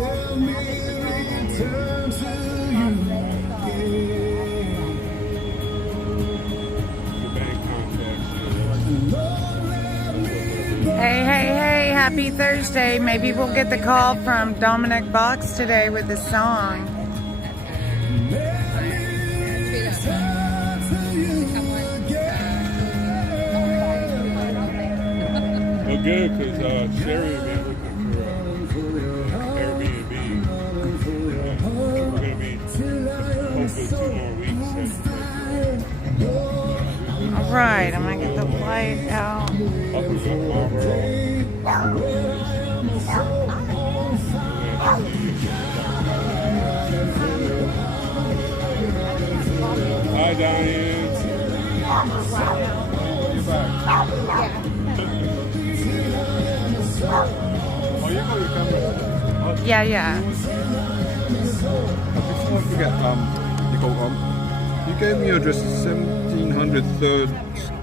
Hey, hey, hey, happy Thursday. Maybe we'll get the call from Dominic Box today with his song. Well, good, because Sherry will be looking for Airbnb. We're going to be hopefully 2 more weeks. All right, I'm going to get the light out. Hi, Diane. Yeah, yeah. Before I forget, Nicole, you gave me your address, 1700 3rd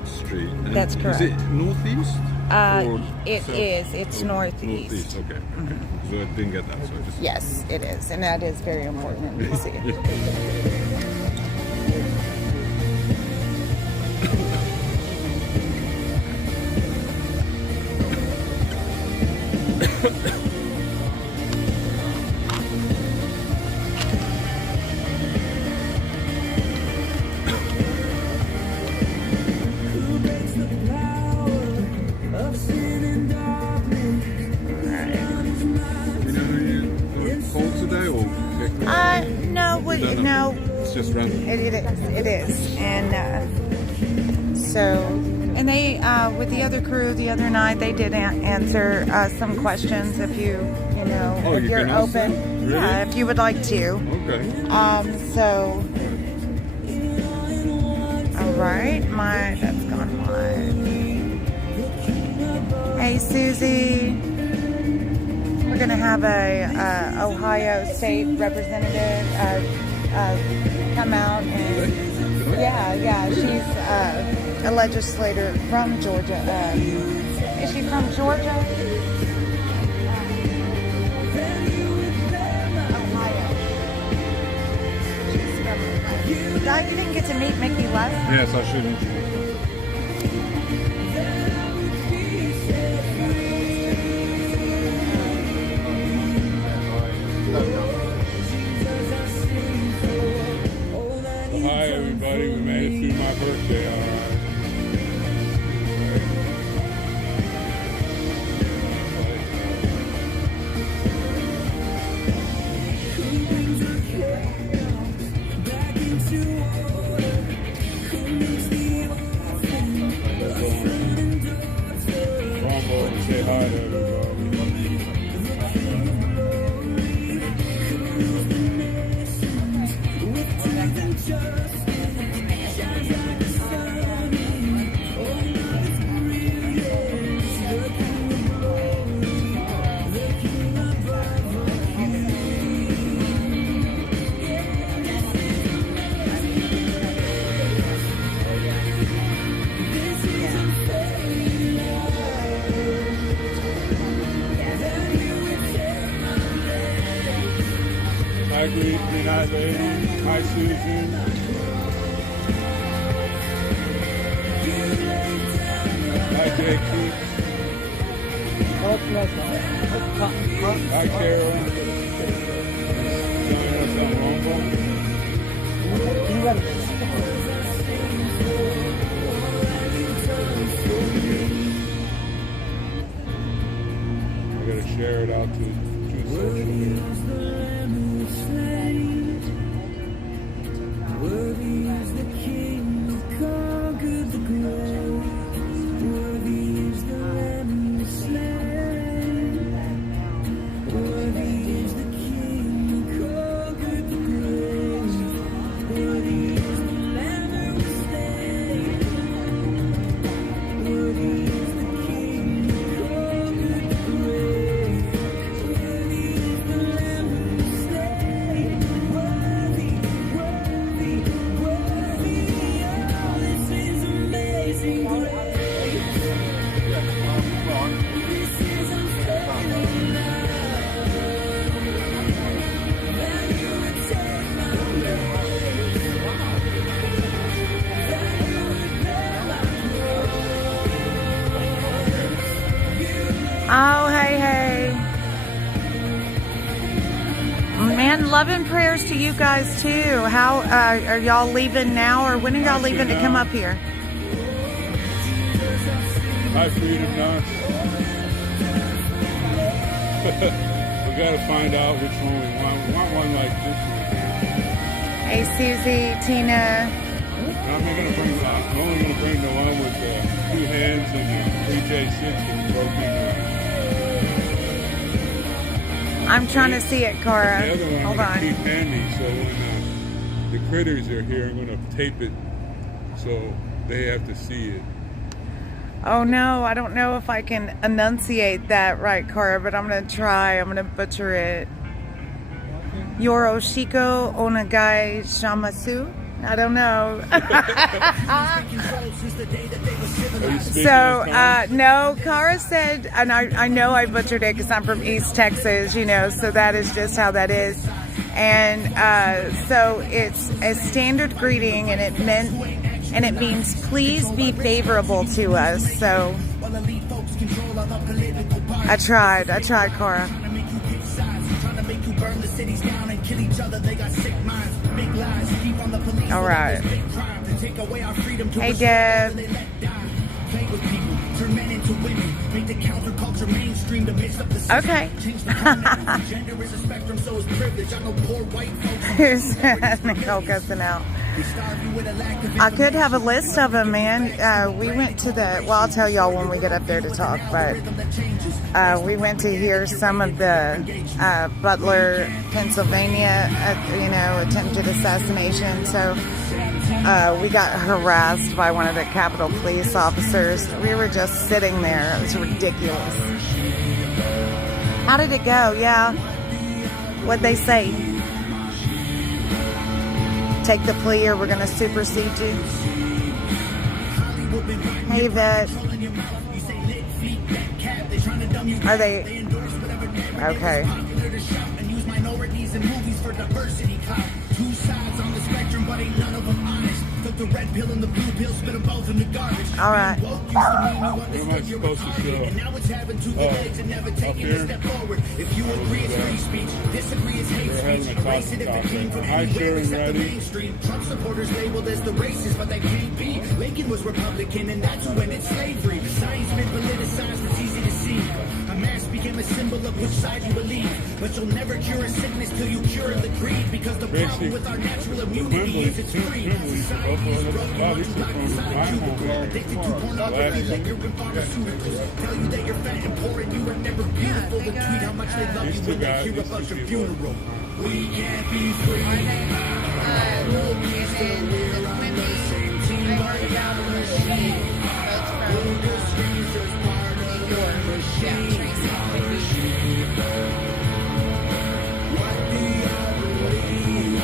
Street. And That's correct. Is it northeast? It is. It's northeast. Northeast, okay. So I didn't get that. So I just... Yes, it is. And that is very important to see. No, it's just random. It is, and and they with the other crew the other night they did answer some questions if if you're open, really? Yeah, if you would like to. Okay. So, all right, that's gone live. Hey, Susie. We're gonna have a Ohio State representative come out and she's a legislator from Georgia. Is she from Georgia? Ohio. She's from Ohio. You didn't get to meet Mickey West? Yes, I shouldn't. Hi, everybody. We made it through my birthday, all right. Rumble and say hi to everybody. Hi, Green Night Lady. Hi, Susan. Hi, JQ. Hi, Carol. Join us on Rumble. I gotta share it out to social media. And love and prayers to you guys too. How are y'all leaving now, or when are y'all leaving to come up here? Hi, Freedom Knox. We gotta find out which one we want. We want one like this one. Hey, Susie, Tina. I'm only gonna bring the one with the 2 hands and the 3 J6 and broken. I'm trying to see it, Cara. The other one Hold I'm on. gonna keep handy, so when the critters are here, I'm gonna tape it so they have to see it. Oh no, I don't know if I can enunciate that right, Cara, but I'm gonna try. I'm gonna butcher it. 𝓥𝓲𝓰𝓲𝓵 I don't know. So, no, Cara said, and I know I butchered it because I'm from East Texas, you know, so that is just how that is. And so it's a standard greeting, and it means please be favorable to us. So I tried, Cara. All right. Hey, Deb. Okay. Here's Nicole cussing out. I could have a list of them, man. We went to well, I'll tell y'all when we get up there to talk, but we went to hear some of the Butler, Pennsylvania, attempted assassination. So we got harassed by one of the Capitol Police officers. We were just sitting there. It was ridiculous. How did it go? Yeah. What'd they say? Take the plea or we're going to supersede you? Hey, Vet. Are they? Okay. All right. What am I supposed to show? Up here? We're having a talk. Hi, Sharon, ready? Trump supporters labeled as the racist, but they can't be. Lincoln was Republican, and that's who ended slavery. Science been politicized, it's easy to see. A mask became a symbol of which side you believe. But you'll never cure a sickness till you cure the creed. Because the problem with our natural immunity is it's free. Society is broken, much black inside cubicle. Addicted to pornography, liquor, and pharmaceuticals. Tell you that you're fat and poor and you are never beautiful. Then tweet how much they love you when they hear about your funeral. We can't be free. No peace till we're on the same team. Right out of the machine. Who just screams as part of the machine. What do y'all believe?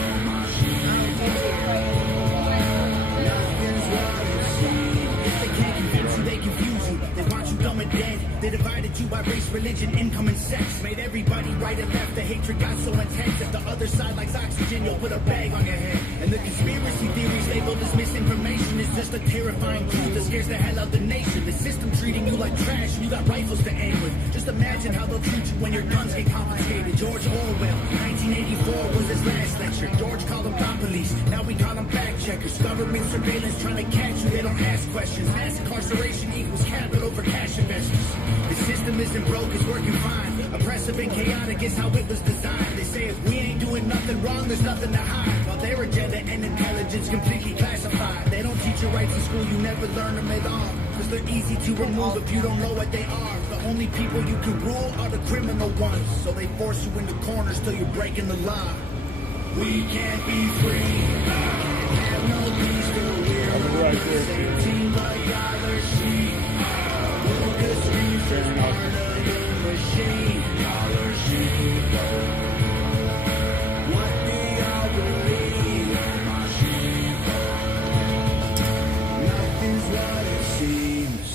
Nothing's what it seems. If they can't convince you, they confuse you. They want you dumb and dead. They divided you by race, religion, income, and sex. Made everybody right and left. The hatred got so intense. If the other side likes oxygen, you'll put a bag on your head. And the conspiracy theories labeled as misinformation is just a terrifying truth that scares the hell out of the nation. The system treating you like trash, you got rifles to aim with. Just imagine how they'll treat you when your guns get confiscated. George Orwell, 1984 was his last lecture. George called them thought police, now we call them fact checkers. Government surveillance trying to catch you, they don't ask questions. Mass incarceration equals capital for cash investors. The system isn't broke, it's working fine. Oppressive and chaotic is how it was designed. They say if we ain't doing nothing wrong, there's nothing to hide. While their agenda and intelligence completely classified. They don't teach you rights in school, you never learn them at all. Cause they're easy to remove if you don't know what they are. The only people you can rule are the criminal ones. So they force you into corners till you're breaking the law. We can't be free. Have no peace till we're on the same team like other sheep. We'll just screams as part of the machine. Dollar sheep. What do y'all believe? Nothing's what it seems.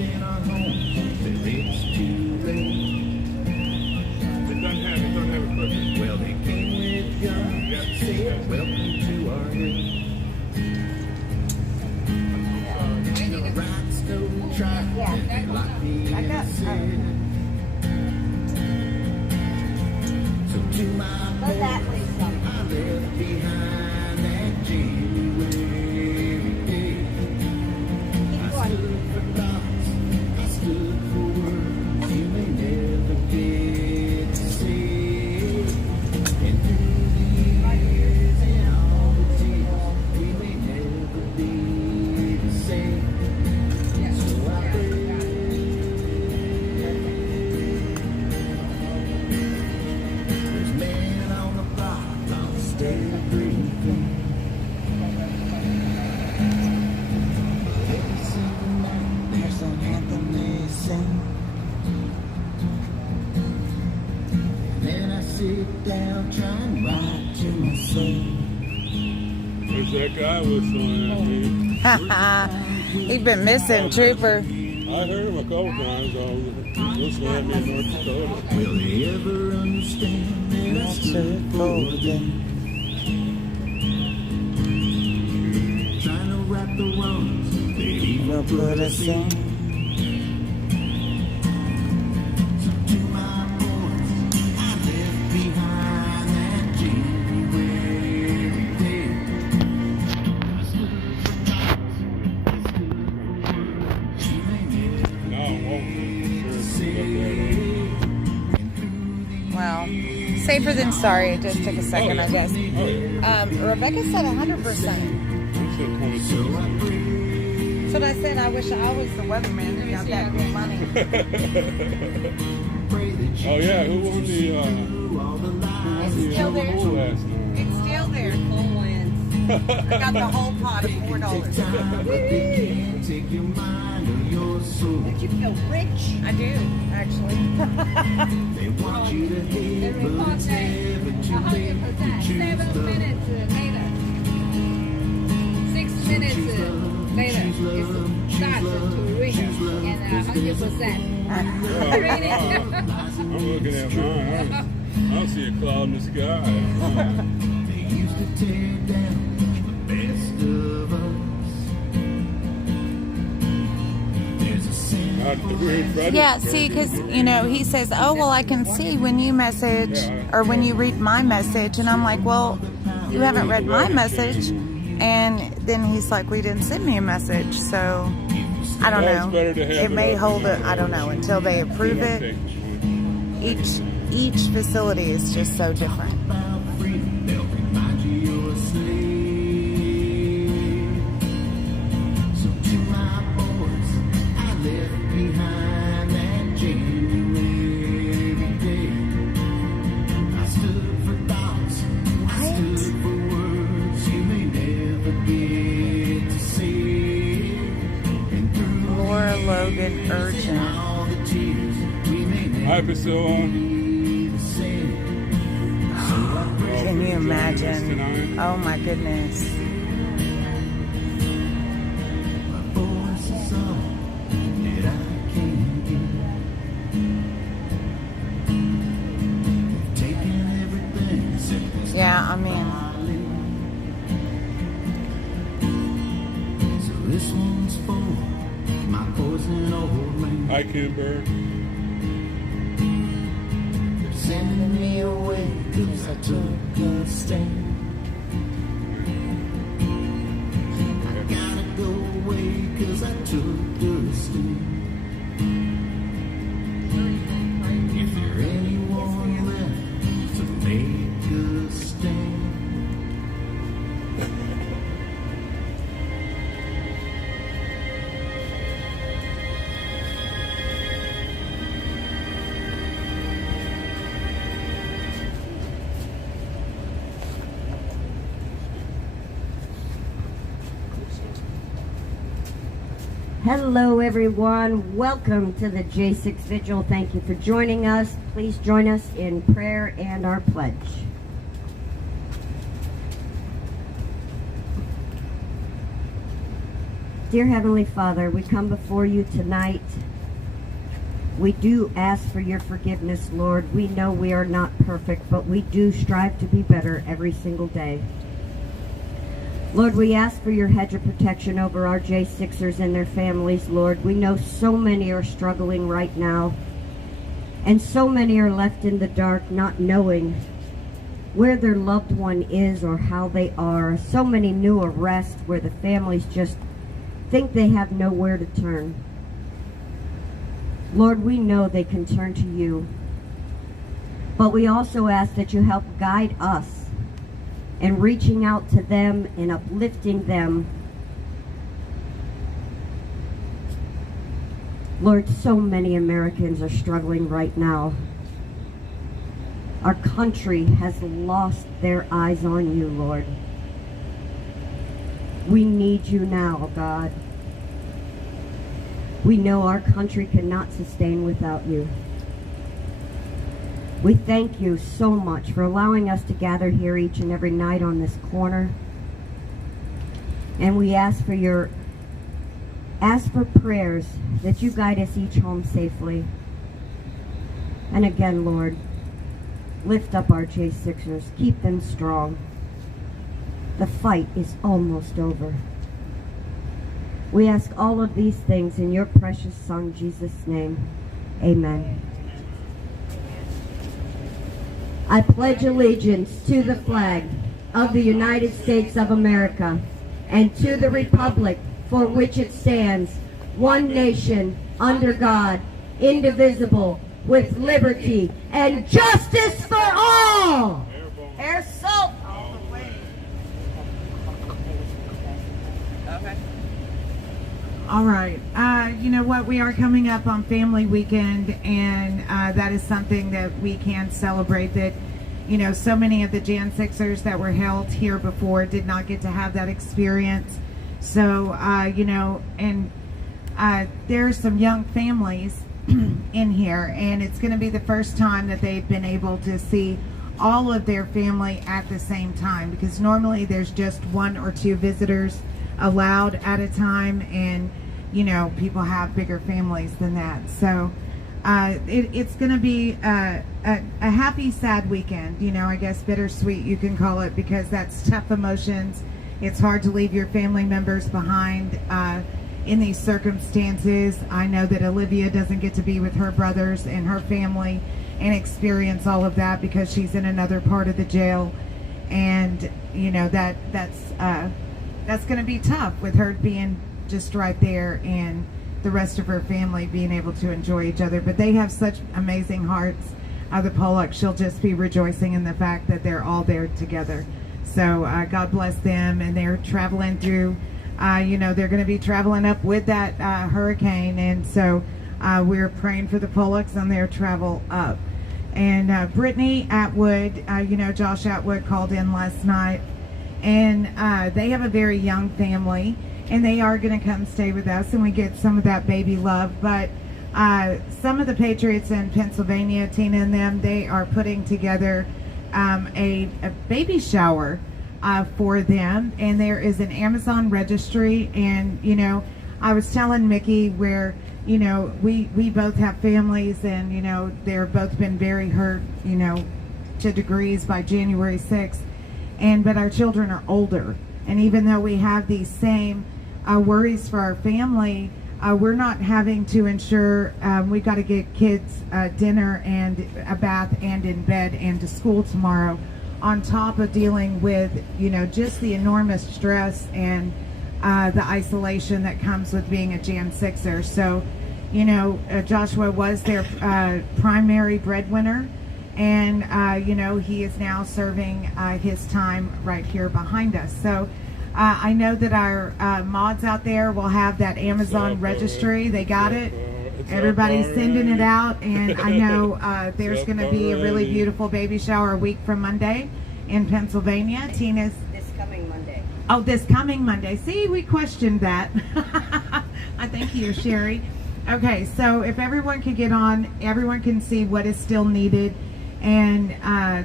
in our home, but it's too late. It doesn't have a purpose. Well, they came with guns, said, welcome to our home. The rats don't try, they lock me in a cell. So to my boys, I left behind that January day. I stood for thoughts, I stood for words you may never get to say. And through the years and all the tears, we may never be the same. So I pray. There's men on the block, I'll stay breathing. Every single night, there's an anthem they sing. And then I sit down, try and write to myself. There's that guy whistling at me. He's been missing, Trooper. I heard him a couple times. Whistling at me in North Dakota. Will they ever understand that I stood for them? Trying to right the wrongs that evil put us in. So to my boys, I left behind that January day. I stood for thoughts, I stood for words you may never No, it won't. Sure. Well, safer than sorry. It just took a second, I guess. Rebecca said 100%. That's what I said. I wish I was the weatherman who got that good money. Oh yeah, who won the It's still there. pool last night? It's still there. Full wins. I got the whole pot of $4. Take your mind or your soul. You feel rich. I do, actually. They want you to hate, The but report it's says never too late 100%. to choose 7 love. minutes later. 6 minutes later. It starts to ring and 100%. I'm looking at mine. I don't see a cloud in the sky. They used to tear down the best of us. There's a sin. Yeah, see, because, you know, he says, oh, well, I can see when you message or when you read my message. And I'm like, well, you haven't read my message. And then he's like, we didn't send me a message. So, I don't know. It may hold it, I don't know, until they approve it. Each facility is just so different. About freedom, they'll remind you you're a slave. So to my boys, I left behind that January day. I stood for thoughts, I stood for words you may never get to say. And through Laura Logan Urgent. all the tears, we may never Hi, Priscilla. be the same. Can you imagine? Oh my goodness. My voice is all that I can give. They've taken everything except this Yeah, I mean, so this one's for my poison old man. Hi, Kimber. They're sending me away 'cause I took a stand. I gotta go away 'cause I took the stand. If there anyone left to make a stand. Hello, everyone. Welcome to the J6 Vigil. Thank you for joining us. Please join us in prayer and our pledge. Dear Heavenly Father, we come before you tonight. We do ask for your forgiveness, Lord. We know we are not perfect, but we do strive to be better every single day. Lord, we ask for your hedge of protection over our J6ers and their families, Lord. We know so many are struggling right now, and so many are left in the dark, not knowing where their loved one is or how they are. So many new arrests where the families just think they have nowhere to turn. Lord, we know they can turn to you, but we also ask that you help guide us in reaching out to them and uplifting them. Lord, so many Americans are struggling right now. Our country has lost their eyes on you, Lord. We need you now, God. We know our country cannot sustain without you. We thank you so much for allowing us to gather here each and every night on this corner. And we ask for prayers that you guide us each home safely. And again, Lord, lift up our J6ers. Keep them strong. The fight is almost over. We ask all of these things in your precious Son, Jesus' name. Amen. I pledge allegiance to the flag of the United States of America and to the republic for which it stands, one nation, under God, indivisible, with liberty and justice for all. Air salt. All the way. Okay. All right. You know what? We are coming up on Family Weekend, and that is something that we can celebrate. That, you know, so many of the Jan 6ers that were held here before did not get to have that experience. So, you know, and there's some young families in here, and it's going to be the first time that they've been able to see all of their family at the same time, because normally there's just 1 or 2 visitors allowed at a time, and you know, people have bigger families than that. So it's going to be a happy, sad weekend. You know, I guess bittersweet you can call it, because that's tough emotions. It's hard to leave your family members behind in these circumstances. I know that Olivia doesn't get to be with her brothers and her family and experience all of that because she's in another part of the jail, and you know that's going to be tough with her being just right there and the rest of her family being able to enjoy each other. But they have such amazing hearts. The Pollock, she'll just be rejoicing in the fact that they're all there together. So God bless them, and they're traveling through, you know, they're going to be traveling up with that hurricane, and so we're praying for the Pollocks on their travel up. And Brittany Atwood, you know, Josh Atwood called in last night, and they have a very young family, and they are going to come stay with us, and we get some of that baby love. But some of the Patriots in Pennsylvania, Tina and them, they are putting together a baby shower for them, and there is an Amazon registry. And you know, I was telling Mickey where, you know, we both have families, and you know, they're both been very hurt, you know, to degrees by January 6th, but our children are older, and even though we have these same worries for our family, we're not having to ensure we got to get kids dinner and a bath and in bed and to school tomorrow, on top of dealing with, you know, just the enormous stress and the isolation that comes with being a Jan 6er. So, you know, Joshua was their primary breadwinner, and you know, he is now serving his time right here behind us. So I know that our mods out there will have that Amazon registry. They got it. Everybody's sending it out, and I know there's going to be a really beautiful baby shower a week from Monday in Pennsylvania. Tina's This coming Monday. Oh, this coming Monday. See, we questioned that. I thank you, Sherry. Okay, so if everyone can get on, everyone can see what is still needed, and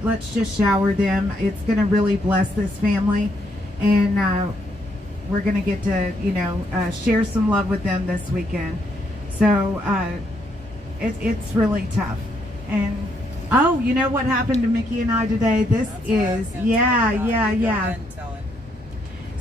let's just shower them. It's going to really bless this family. And we're going to get to, share some love with them this weekend. So it's really tough. And oh, you know what happened to Mickey and I today? This is, yeah.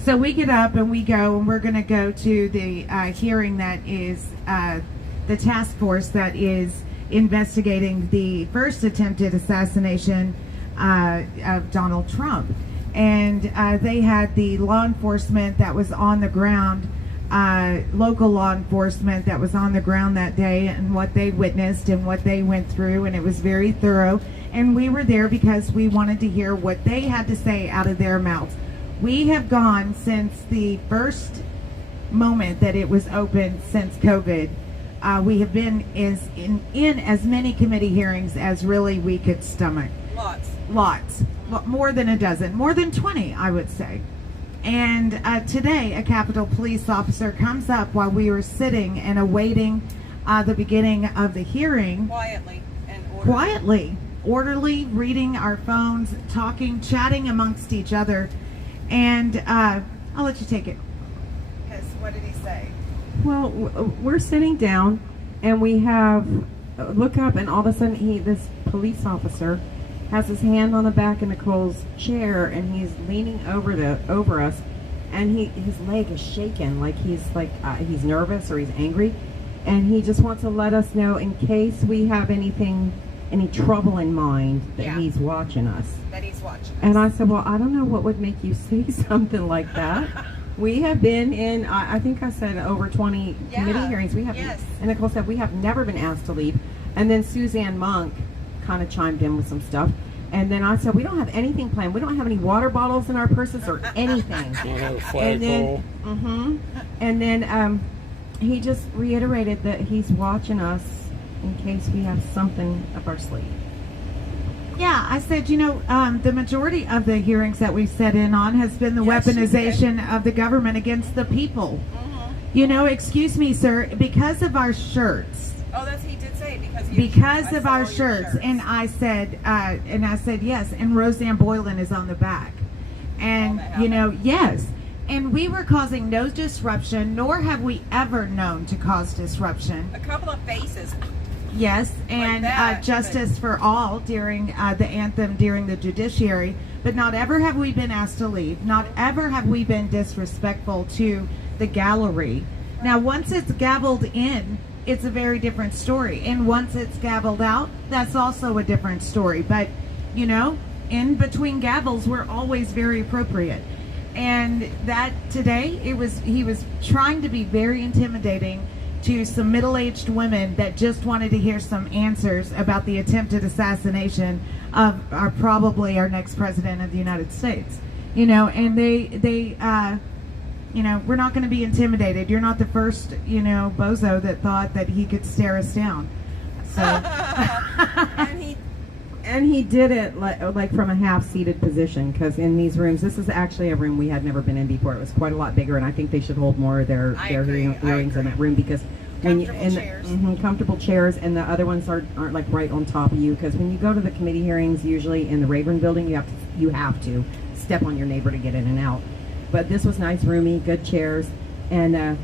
So we get up and we go, and we're going to go to the hearing that is the task force that is investigating the first attempted assassination of Donald Trump. And they had the law enforcement that was on the ground, local law enforcement that was on the ground that day, and what they witnessed and what they went through, and it was very thorough. And we were there because we wanted to hear what they had to say out of their mouths. We have gone since the first moment that it was open since COVID. We have been in as many committee hearings as really we could stomach. Lots. More than a dozen. More than 20, I would say. And today, a Capitol Police officer comes up while we were sitting and awaiting the beginning of the hearing. Quietly, orderly, reading our phones, talking, chatting amongst each other. And I'll let you take it. Because what did he say? Well, we're sitting down, and we have look up, and all of a sudden, this police officer has his hand on the back of Nicole's chair, and he's leaning over us, and his leg is shaking, like he's nervous or he's angry, and he just wants to let us know in case we have any trouble in mind that he's watching us. And I said, well, I don't know what would make you say something like that. We have been in, I think I said over 20 committee hearings. We have, and Nicole said we have never been asked to leave. And then Suzanne Monk kind of chimed in with some stuff. And then I said, we don't have anything planned. We don't have any water bottles in our purses or anything. And then he just reiterated that he's watching us in case we have something up our sleeve. Yeah, I said, the majority of the hearings that we've sat in on has been the weaponization of the government against the people. Excuse me, sir, because of our shirts. Oh, he did say because of our shirts. And I said, yes. And Roseanne Boylan is on the back. And, yes. And we were causing no disruption, nor have we ever known to cause disruption. A couple of faces. Yes, and justice for all during the anthem during the judiciary. But not ever have we been asked to leave. Not ever have we been disrespectful to the gallery. Now, once it's gavelled in, it's a very different story. And once it's gavelled out, that's also a different story. But, in between gavels, we're always very appropriate. And that today, he was trying to be very intimidating to some middle-aged women that just wanted to hear some answers about the attempted assassination of probably our next president of the United States. And they we're not going to be intimidated. You're not the first, bozo that thought that he could stare us down. So. And he did it like from a half-seated position, because in these rooms, this is actually a room we had never been in before. It was quite a lot bigger, and I think they should hold more of their hearings in that room, because comfortable chairs, and the other ones aren't like right on top of you, because when you go to the committee hearings, usually in the Rayburn building, you have to step on your neighbor to get in and out. But this was nice, roomy, good chairs, and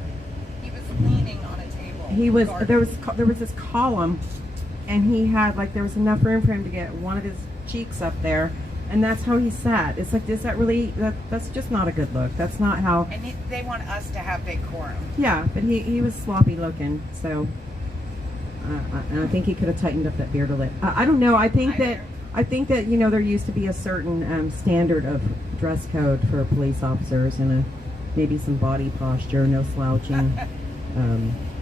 he was leaning on a table. There was this column. And he had, there was enough room for him to get one of his cheeks up there. And that's how he sat. It's like, is that really, that's just not a good look. That's not how. And they want us to have decorum. Yeah, but he was sloppy looking. So, and I think he could have tightened up that beard a little. I don't know. I think that, there used to be a certain standard of dress code for police officers, and maybe some body posture, no slouching.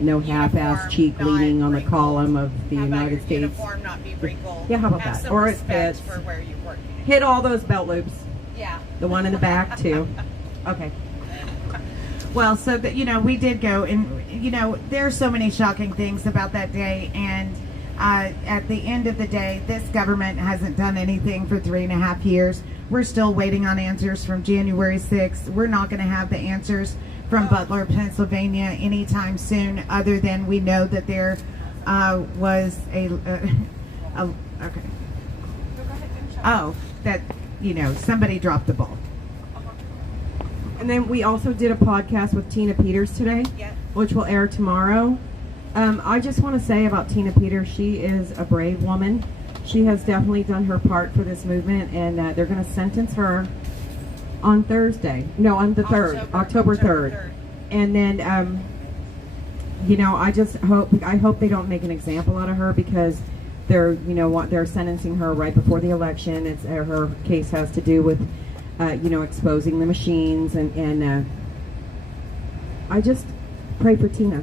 No half-ass cheek leaning on the column of the United States. Uniform not be wrinkled. Yeah, how about that? Or it fits. For where you work. Hit all those belt loops. Yeah. The one in the back too. Okay. Well, so that we did go, and there are so many shocking things about that day, and at the end of the day, this government hasn't done anything for 3.5 years. We're still waiting on answers from January 6th. We're not going to have the answers from Butler, Pennsylvania anytime soon, other than we know that there was somebody dropped the ball. And then we also did a podcast with Tina Peters today, Yeah. which will air tomorrow. I just want to say about Tina Peters, she is a brave woman. She has definitely done her part for this movement, and they're going to sentence her on Thursday. No, on the 3rd, October 3rd. And then, you know, I hope they don't make an example out of her, because they're, you know, what they're sentencing her right before the election. It's her case has to do with, you know, exposing the machines, and I just pray for Tina.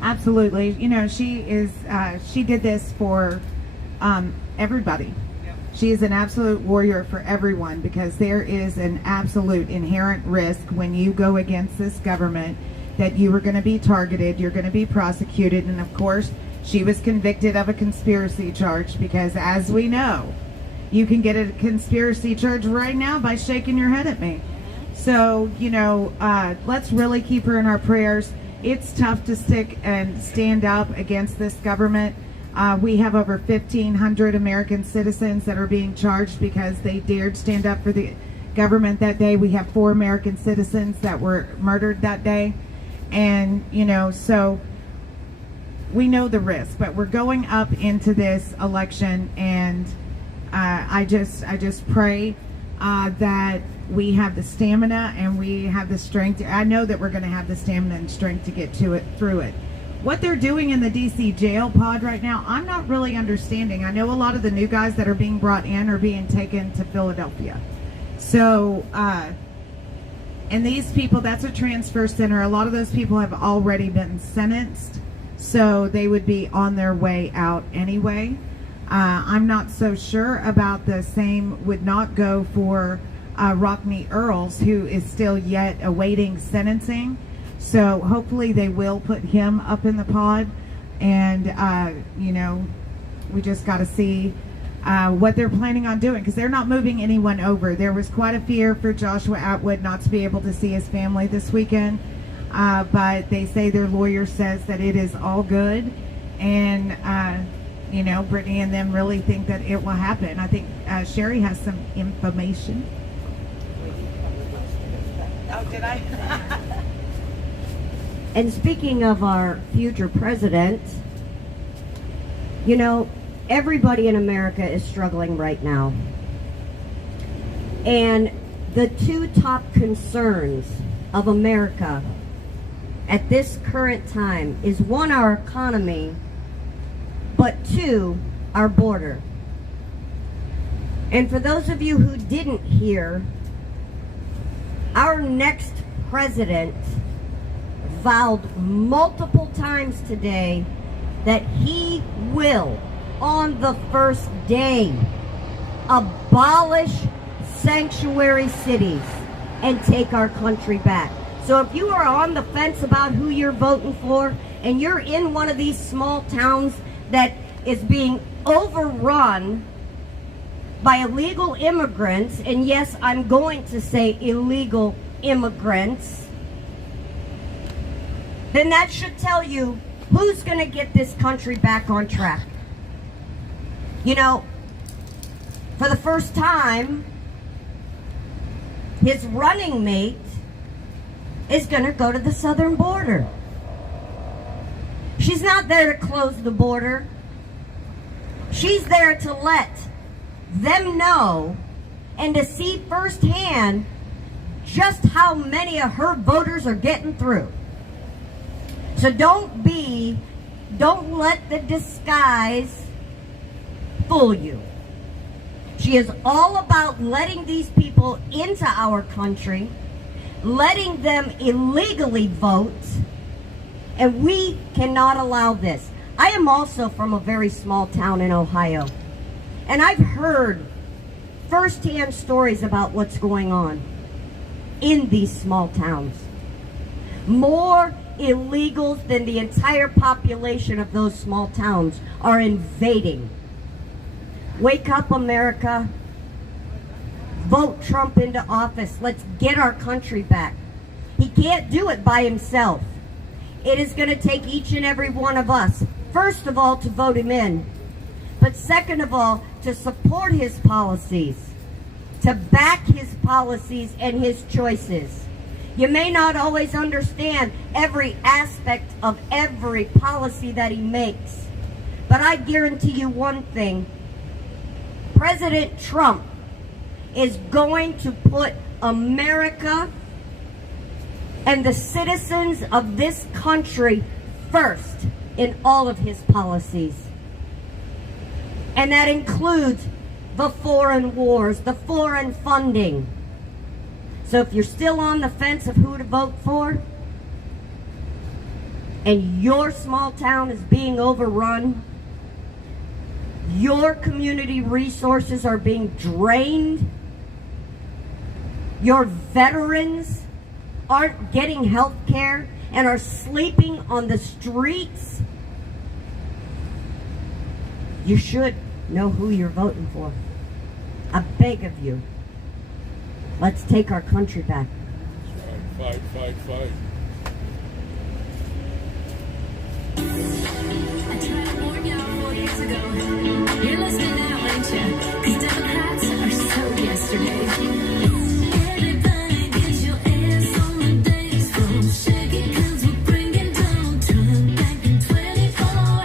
Absolutely. You know, she did this for everybody. She is an absolute warrior for everyone, because there is an absolute inherent risk when you go against this government that you are going to be targeted, you're going to be prosecuted, and of course, she was convicted of a conspiracy charge, because as we know, you can get a conspiracy charge right now by shaking your head at me. So, you know, let's really keep her in our prayers. It's tough to stick and stand up against this government. We have over 1,500 American citizens that are being charged because they dared stand up for the government that day. We have 4 American citizens that were murdered that day. And, you know, so we know the risk, but we're going up into this election, and I just pray that we have the stamina and we have the strength. I know that we're going to have the stamina and strength to get through it. What they're doing in the DC jail pod right now, I'm not really understanding. I know a lot of the new guys that are being brought in are being taken to Philadelphia. So, and these people, that's a transfer center. A lot of those people have already been sentenced, so they would be on their way out anyway. I'm not so sure about the same would not go for 𝓥𝓲𝓵, who is still yet awaiting sentencing. So hopefully they will put him up in the pod, and you know, we just got to see what they're planning on doing, because they're not moving anyone over. There was quite a fear for Joshua Atwood not to be able to see his family this weekend, but they say their lawyer says that it is all good, and you know, Brittany and them really think that it will happen. I think Sherry has some information. Oh, did I? And speaking of our future president, you know, everybody in America is struggling right now. And the 2 top concerns of America at this current time is, 1, our economy, but 2, our border. And for those of you who didn't hear, our next president vowed multiple times today that he will, on the first day, abolish sanctuary cities and take our country back. So if you are on the fence about who you're voting for, and you're in one of these small towns that is being overrun by illegal immigrants, and yes, I'm going to say illegal immigrants, then that should tell you who's going to get this country back on track. You know, for the first time, his running mate is going to go to the southern border. She's not there to close the border. She's there to let them know and to see firsthand just how many of her voters are getting through. So don't let the disguise fool you. She is all about letting these people into our country, letting them illegally vote, and we cannot allow this. I am also from a very small town in Ohio, and I've heard firsthand stories about what's going on in these small towns. More illegals than the entire population of those small towns are invading. Wake up, America. Vote Trump into office. Let's get our country back. He can't do it by himself. It is going to take each and every one of us, first of all, to vote him in, but second of all, to support his policies, to back his policies and his choices. You may not always understand every aspect of every policy that he makes, but I guarantee you one thing. President Trump is going to put America and the citizens of this country first in all of his policies. And that includes the foreign wars, the foreign funding. So if you're still on the fence of who to vote for, and your small town is being overrun, your community resources are being drained, your veterans aren't getting health care and are sleeping on the streets, you should know who you're voting for. I beg of you. Let's take our country back. Fight, fight, fight. I tried to warn y'all 4 years ago. You're listening now, ain't you? 'Cause Democrats are so yesterday. Everybody get your ass on the dance floor. Shake it 'cause we're bringing Donald Trump back in 24.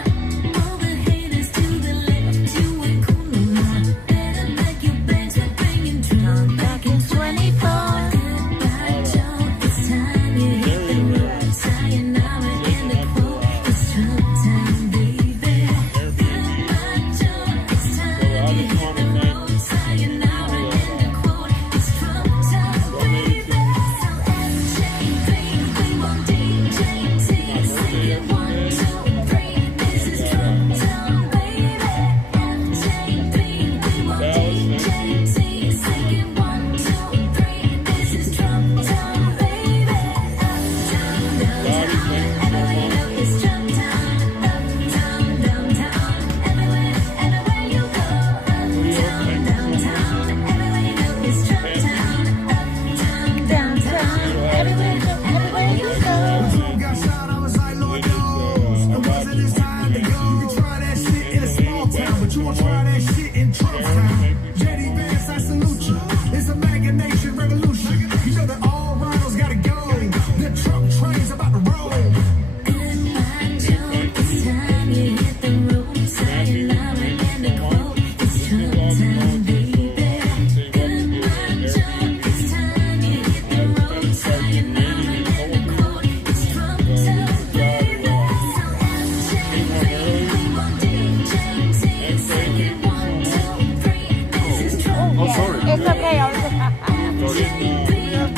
All the haters to the left, you ain't cool no more. Better back your bags, we're bringing Trump back in 24. Goodbye, Joe, it's time you hit the road. Sayonara in the quote, it's Trump time, baby. Goodbye, Joe, it's time you hit the road. Sayonara in the quote, it's Trump time, baby. So MJP, we want DJT, sing it 1, 2, 3. This is Trump time, baby. MJP, we want DJT, sing it 1, 2, 3. This is Trump time, baby. Uptown, downtown, everywhere you go is Trump time. Uptown, downtown, everywhere you go. Uptown, downtown, everywhere you go is Trump time. Uptown, downtown, everywhere you go. Got shot, I was like, Lord knows, it wasn't his time to go. You try that shit in a small town, but you won't try that shit in Trump's town. J.D. Vance, I salute you. It's a mega nation revolution. You know that all rhinos gotta go. The Trump train's about to roll. Goodbye, Joe, it's time you hit the road. Sayonara and the quote, it's Trump time, baby. Goodbye, Joe, it's time you hit the road. Sayonara and the quote, it's Trump time, baby. So MJP, we want DJT, sing it 1, 2, 3. This is Trump. Oh, sorry. It's okay. I was just... MJP,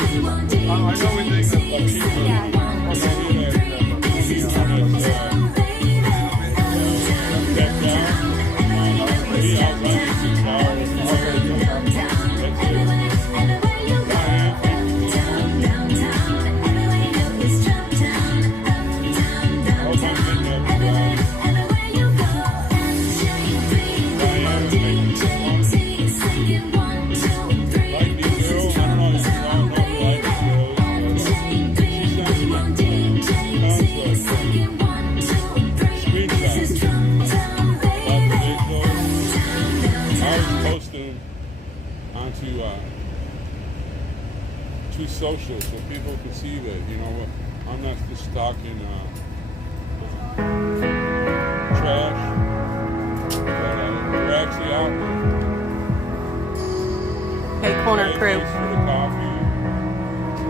we want DJT, I know we think that sing it 1, 2, 3. This is Trump time, baby. Uptown, downtown, everywhere you go is Trump time. Uptown, downtown, everywhere you go. Uptown, downtown, everywhere you go is Trump time. Uptown, downtown, everywhere you go. MJP, we want DJT, sing it 1, 2, 3. This is Trump time, baby. MJP, we want DJT, sing it 1, 2, 3. This is Trump time, baby. I was posting onto to social so people can see that, you know, I'm not just talking trash, but we're actually out there. Hey, corner Hey, crew. thanks for the coffee.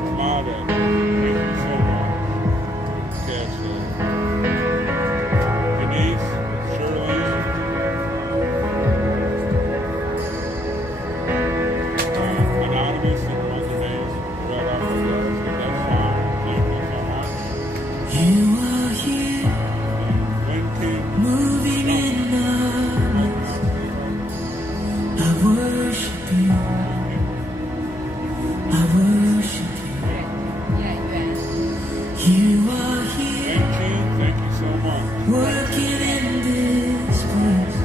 Amada, thank you so much. Cash, Denise, Shirley, Anonymous, and all the names right off the list. That's fine. Thank you so much. You are here, Win King, moving in the midst. I worship you. I worship you. You are here, Win King, thank you so much. working in this place.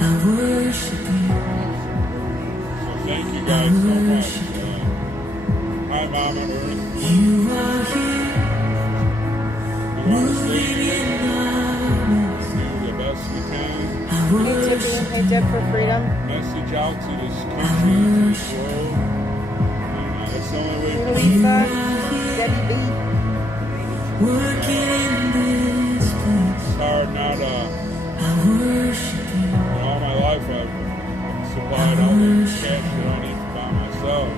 I worship you. So thank you guys so much. Hi, Mama Earth. You are here, We want to stay moving here, in the midst. do the best we can. I worship you. Dead for Freedom? Message out to this country, to this world. That's the only way. Lisa, Debbie B. It's hard now to. All my life I've supplied all the cash that I don't eat by myself.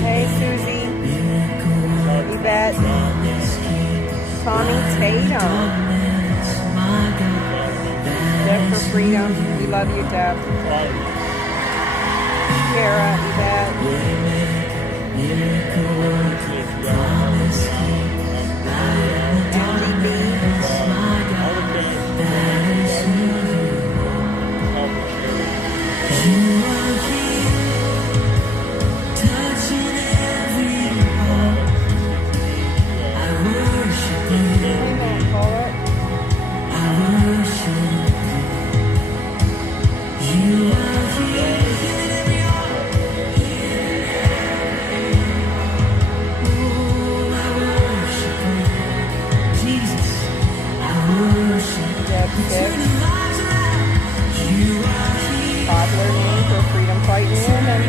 Hey, Susie. Yvette. Tommy Tatum. Dead for Freedom. We love you, Deb. Kara, Yvette. Popular name for freedom fighting women.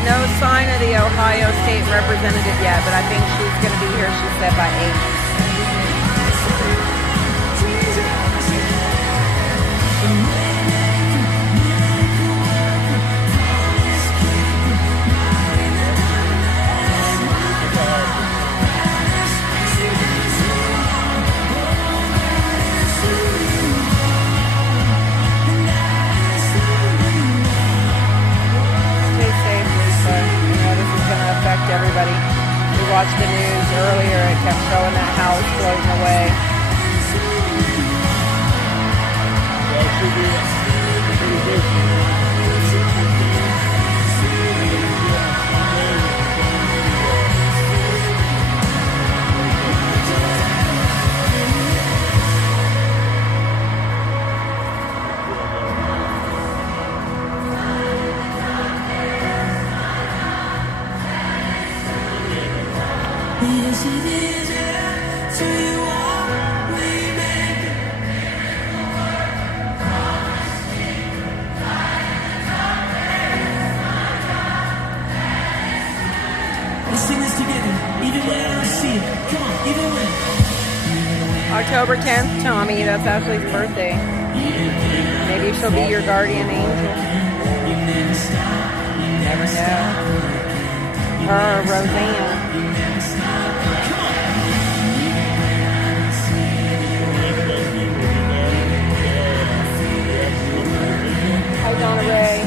No sign of the Ohio State representative yet, but I think she's going to be here, she said, by 8. Everybody, we watched the news earlier, it kept showing that house floating away. October 10th, Tommy, that's Ashley's birthday. Maybe she'll be your guardian angel. You never know. Her or Roseanne. Hi, Donna Ray.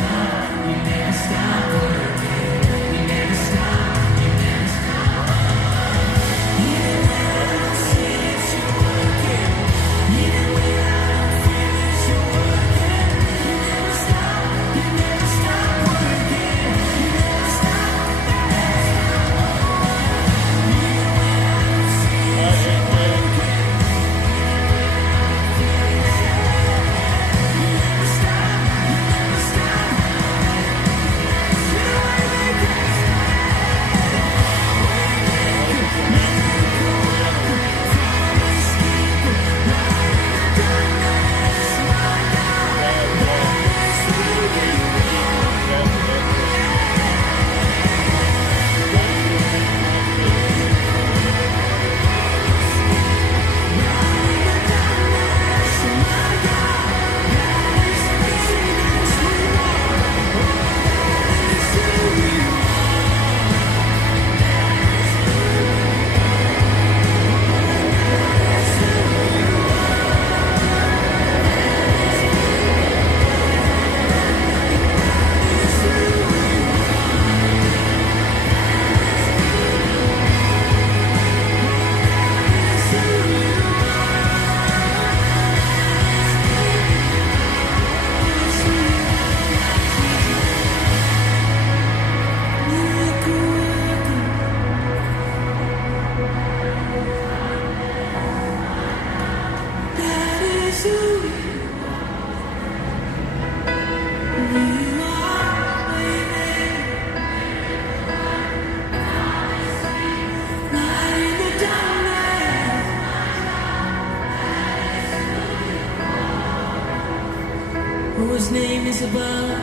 Oh, his name is above.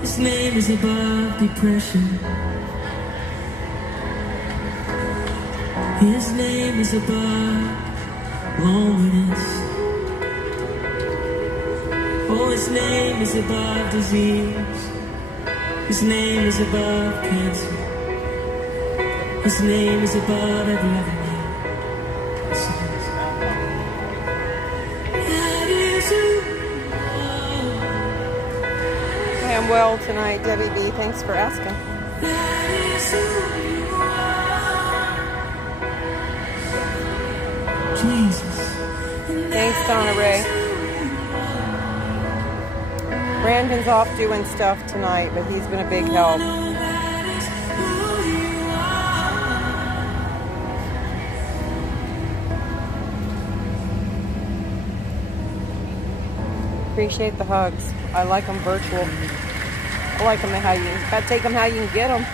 His name is above depression. His name is above loneliness. Oh, his name is above disease. His name is above cancer. His name is above every other name. That is who I am well tonight, Debbie B. Thanks for asking. that is who you are. Jesus. Thanks, Donna Ray. Brandon's off doing stuff tonight, but he's been a big help. Appreciate the hugs. I like them virtual. I like them how you gotta take them how you can get them.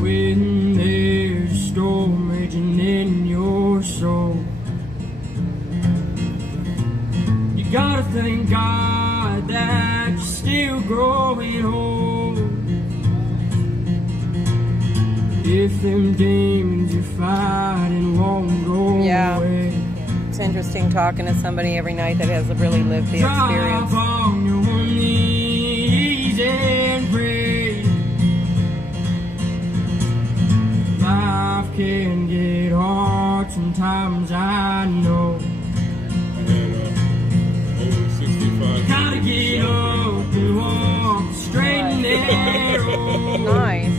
When there's a storm raging in your soul, you gotta thank God that you're still growing old. If them demons you're fighting won't go Yeah. away, It's interesting talking to somebody every night that has really lived the experience. drop on your knees and pray. Life can get hard sometimes, I know. Over 65. Gotta get up and walk straight and narrow. Nice.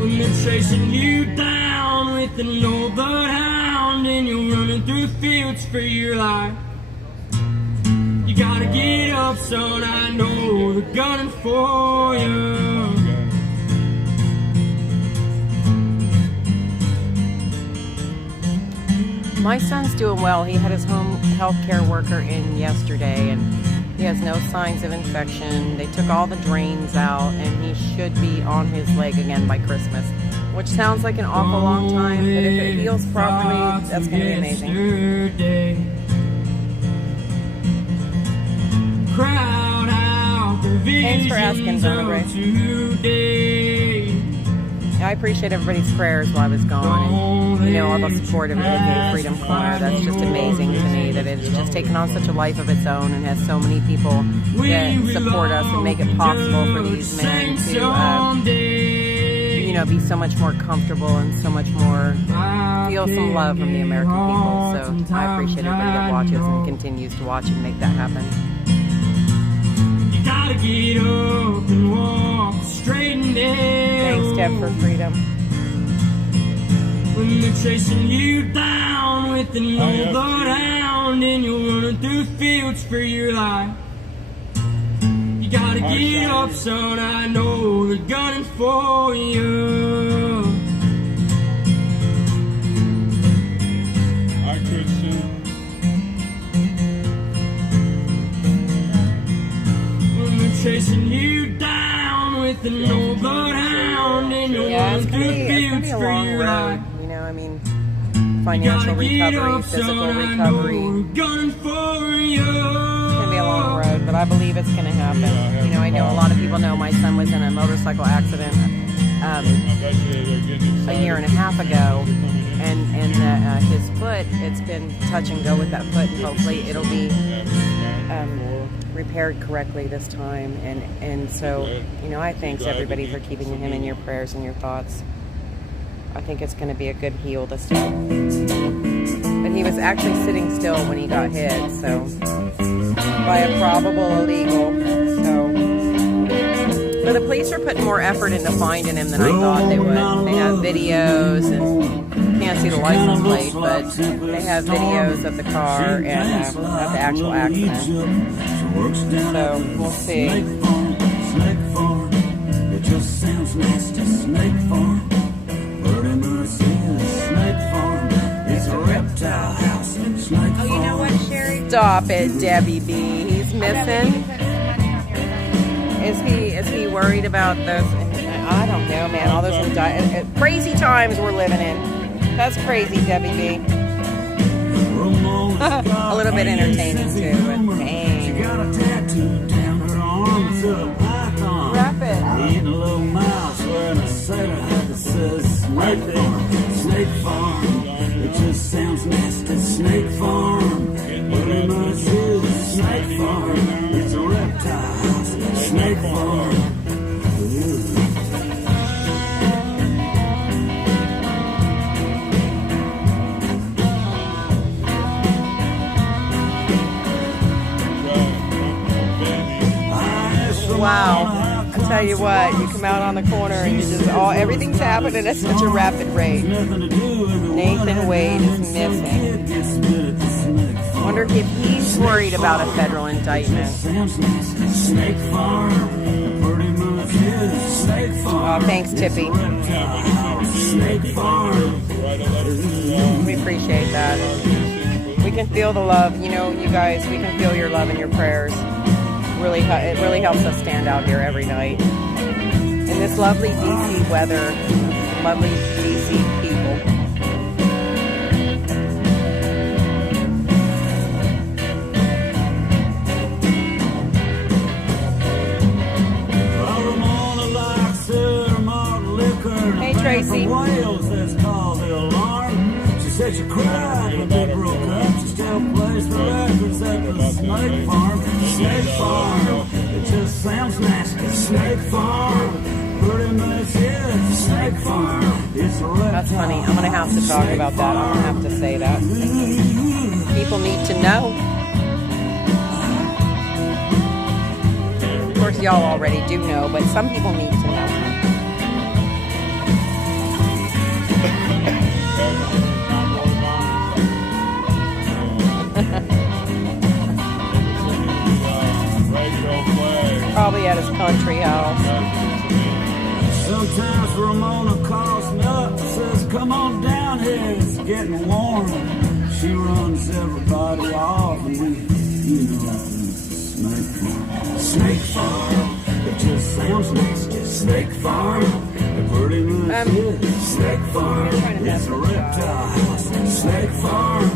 When they're chasing you down with an old bloodhound and you're running through the fields for your life, you gotta get up, son, I know they're gunning for you. My son's doing well. He had his home health care worker in yesterday, and he has no signs of infection. They took all the drains out, and he should be on his leg again by Christmas, which sounds like an awful long time, but if it heals properly, that's going to be amazing. Yesterday, crowd out the Thanks for asking, visions Donna Ray. of today. I appreciate everybody's prayers while I was gone, and all the support of the Freedom Corner. That's just amazing to me that it's just taken on such a life of its own and has so many people that support us and make it possible for these men to, be so much more comfortable and so much more feel some love from the American people. So I appreciate everybody that watches and continues to watch and make that happen. You gotta get up and walk straight and narrow. Thanks, Deb, for freedom. When they're chasing you down with an old bloodhound and you're running through the fields for your life, you gotta get up, son, I know they're gunning for you. Hi, Christian. When they're chasing you down with an old bloodhound and you're Yeah, running it's through the gonna be fields a for long your road. life. Financial recovery, physical recovery. It's It's gonna be a long road, but I believe it's gonna happen. I know a lot of people know my son was in a motorcycle accident a year and a half ago, and his foot, it's been touch and go with that foot, and hopefully it'll be repaired correctly this time. And so, I thanks everybody for keeping him in your prayers and your thoughts. I think it's going to be a good heal this time. But he was actually sitting still when he got hit, so by a probable illegal. But the police are putting more effort into finding him than I thought they would. They have videos, and can't see the license plate, but they have videos of the car and of the actual accident. So we'll see. It just sounds nice to snake farm. Stop it, Debbie B. He's missing. Is he worried about those? I don't know, man. All those crazy times we're living in. That's crazy, Debbie B. A little bit entertaining too, but dang. She got a tattoo down her arm. It's a python. Wrap it. Eating a little mouse wearing a sailor hat that says Snake Farm. Snake Farm. It just sounds nasty. Snake Farm. Pretty much is Snake Farm. It's a reptile. Snake Farm. Wow. I tell you what, you come out on the corner and you just everything's happening at such a rapid rate. Nathan Wade is missing. Wonder if he's worried about a federal indictment. Oh, thanks, Tippy. We appreciate that. We can feel the love. You know, you guys, we can feel your love and your prayers. It really helps us stand out here every night. In this lovely DC weather, lovely DC people. Hey, Tracy. She said she cried when they broke up. She still plays the records at the Snake Farm. Snake Farm. It just sounds nasty. Snake Farm. Pretty much is Snake Farm. It's a reptile. That's funny. I'm going to have to talk about that. I'm going to have to say that. People need to know. Of course, y'all already do know, but some people need to know. Probably at his country house. Sometimes Ramona calls me up and says, come on down here, it's getting warm. She runs everybody off and we, Snake Farm. Snake Farm. It just sounds nasty. Snake Farm. It pretty much is. Snake Farm. It's a reptile. Snake Farm.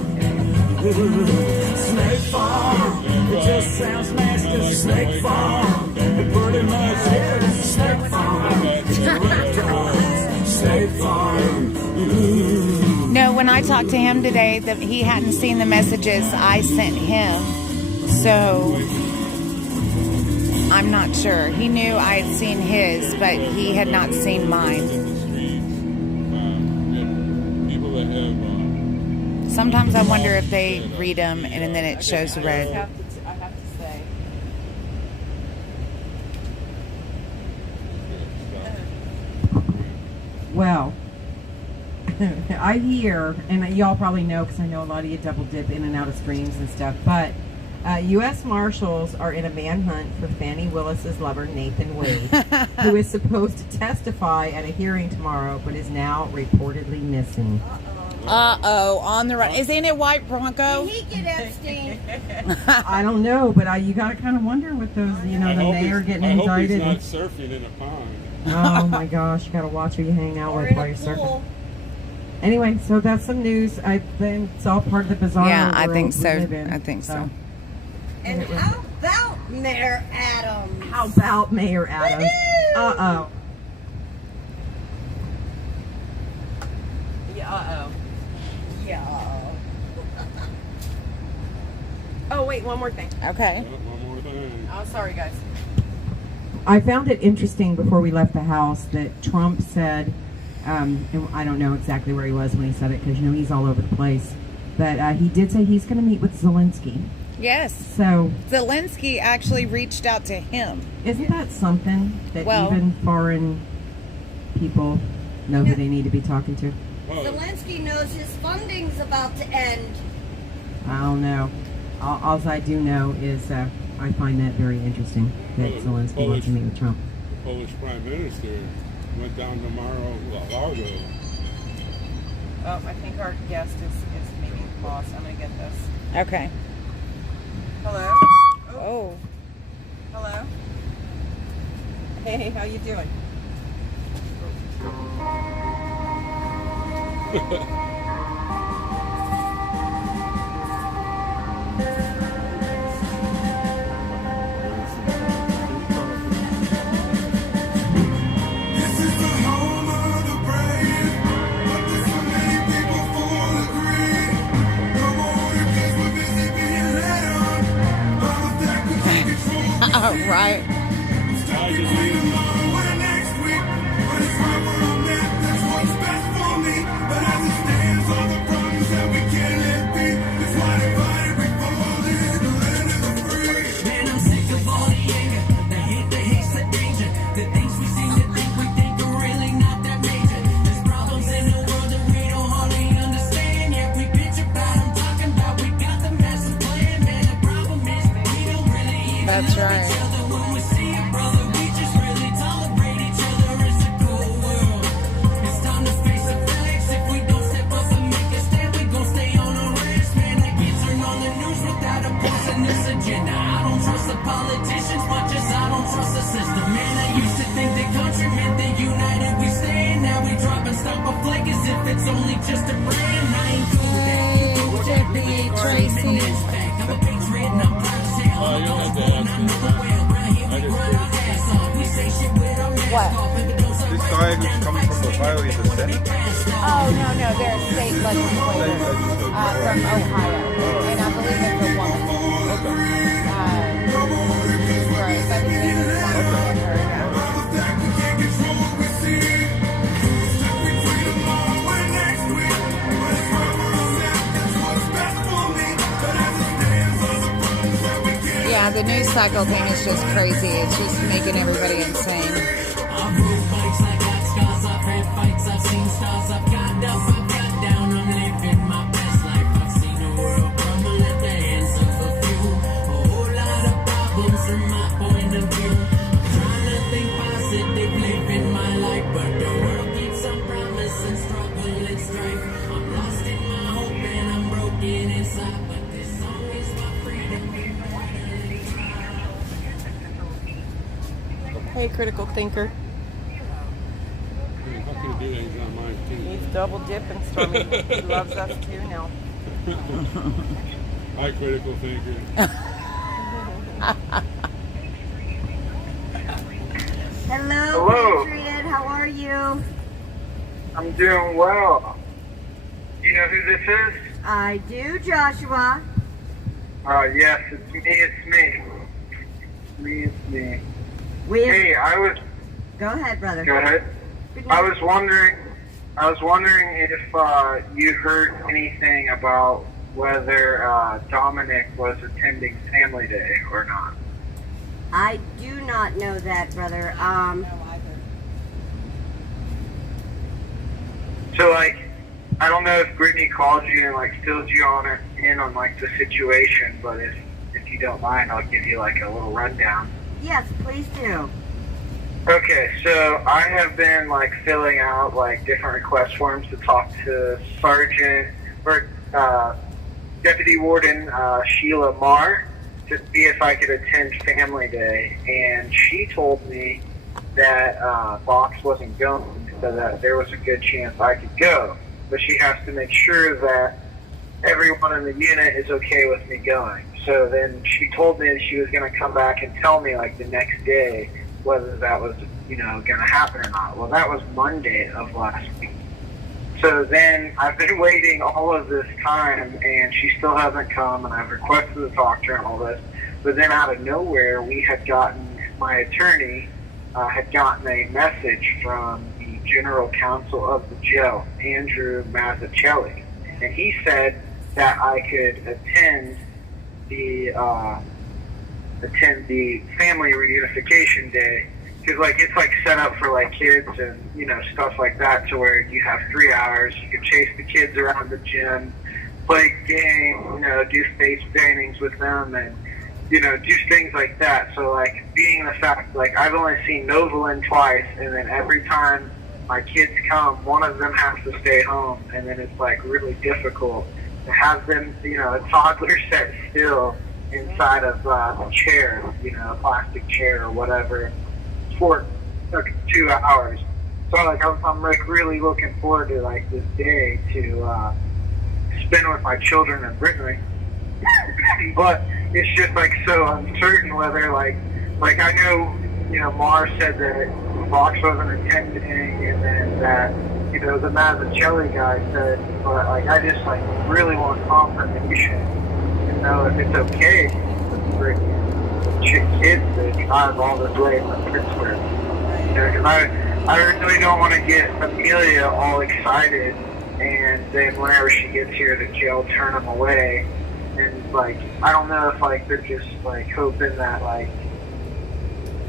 Snake Farm. It just sounds nasty. Snake Farm. It pretty much is. Snake Farm. It's a reptile. Snake Farm. No, when I talked to him today, that he hadn't seen the messages I sent him. So I'm not sure. He knew I had seen his, but he had not seen mine. People that have Sometimes I wonder if they read them and then it shows red. I have to say. Well, I hear, and y'all probably know because I know a lot of you double dip in and out of streams and stuff, but U.S. Marshals are in a manhunt for Fannie Willis's lover, Nathan Wade, who is supposed to testify at a hearing tomorrow, but is now reportedly missing. Uh-oh, on the run. Isn't it White Bronco? Did he get Epstein? I don't know, but you got to kind of wonder with those, the mayor getting indicted. I hope he's not surfing in a pond. Oh my gosh, you got to watch who you hang out with while you're surfing. Anyway, so that's some news. I think it's all part of the bizarre Yeah, I world think we so. live in. I think so. And how about Mayor Adams? How about Mayor Adams? Uh-oh. Yeah, uh-oh. Yeah. Oh, wait, one more thing. Okay. One more thing. Oh, sorry, guys. I found it interesting before we left the house that Trump said, and I don't know exactly where he was when he said it because, he's all over the place, but he did say he's going to meet with Zelensky. Yes. So Zelensky actually reached out to him. isn't that something that even foreign people know who they need to be talking to? Zelensky knows his funding's about to end. I don't know. All I do know is I find that very interesting that Zelensky wants to meet with Trump. The Polish Prime Minister went down to Mar-a-Lago. Oh, I think our guest is maybe the boss. I'm going to get this. Okay. Hello? Oh. Hello? Hey, how you doing? This is the home of the brave, but there's so many people full of greed. No more orders 'cause we're busy being led on. All of that could take control. Right. Tomorrow and next week, but it's right where I'm at. That's what's best for me. But as it stands, all the problems that we can't let be. It's why divided we fall in the land of the free. Man, I'm sick of all the anger, the hate, the hate's the danger. The things we seem to think we think are really not that major. There's problems in the world that we don't hardly understand. Yet we bitch about them, talking about we got the master plan. Man, the problem is we don't really even That's know right. each other when we see it, brother. We just really tolerate each other. It's a cool world. It's time to face the facts. If we don't step up and make a stand, we gon' stay on the rest. Man, I can't turn on the news without a poisonous agenda. I don't trust the politicians much as I don't trust the system. Man, I used to think the country meant that united we stand. Now we drop and stomp a flag as if it's only just a brand. I ain't cool with that. Hey, Jeffy, Tracy. I'm a patriot and I'm proud as hell. I'm a ghost boy and I know the way. Around here we run our ass off. We say shit with our mask What? off. If it don't sound This right, guy then who's coming from Ohio is the Senate. Oh, no, they're a state legislator from Ohio. And I believe it's a woman. Right, but his name is Monica Her, yeah. Yeah, the news cycle thing is just crazy. It's just making everybody insane. I've rode bikes, I got scars, I've had fights, I've seen stars, I've got up, I've got down, I'm living my best life. I've seen the world crumble at the hands of a few. A whole lot of problems from my point of view. I'm trying to think positive, living my life, but the world keeps on promising struggle and strife. I'm lost in my hope and I'm broken inside, but this song is my freedom. Hey, critical thinker. How can you do that? He's not mine, too. He's double dipping, Stormy. He loves us too now. Hi, critical thinker. Hello, Patriot. How are you? I'm doing well. You know who this is? I do, Joshua. Yes, it's me. It's me. We Hey, Go ahead, brother. go ahead. I was wondering if you heard anything about whether Dominic was attending Family Day or not. I do not know that, brother. So, like, I don't know if Brittany called you and, like, filled you in on, like, the situation, but if you don't mind, I'll give you, like, a little rundown. Yes, please do. Okay, so I have been, like, filling out, like, different request forms to talk to Deputy Warden Sheila Marr to see if I could attend Family Day, and she told me that Box wasn't going, so that there was a good chance I could go. But she has to make sure that everyone in the unit is okay with me going. So then she told me that she was going to come back and tell me, like, the next day whether that was, you know, going to happen or not. Well, that was Monday of last week. So then I've been waiting all of this time, and she still hasn't come, and I've requested to talk to her and all this. But then out of nowhere, my attorney had gotten a message from the general counsel of the jail, Andrew Mazzucchelli, and he said that I could attend the family reunification day, because, like, it's, like, set up for, like, kids and, you know, stuff like that, to where you have 3 hours, you can chase the kids around the gym, play games, you know, do face paintings with them, and, you know, do things like that. So, like, being the fact, like, I've only seen Novalin twice, and then every time my kids come, one of them has to stay home, and then it's, like, really difficult to have them, you know, a toddler set still inside of a chair, a plastic chair or whatever, for like 2 hours. So like I'm like really looking forward to like this day to spend with my children in Brittany. But it's just like so uncertain whether like I know, Mars said that Vox wasn't attending, and then that, the Mazzucchelli guy said, but like I just like really want confirmation to know if it's okay for kids to drive all this way from Pittsburgh. Because I really don't want to get Amelia all excited, and then whenever she gets here, the jail turn them away. And like I don't know if like they're just like hoping that like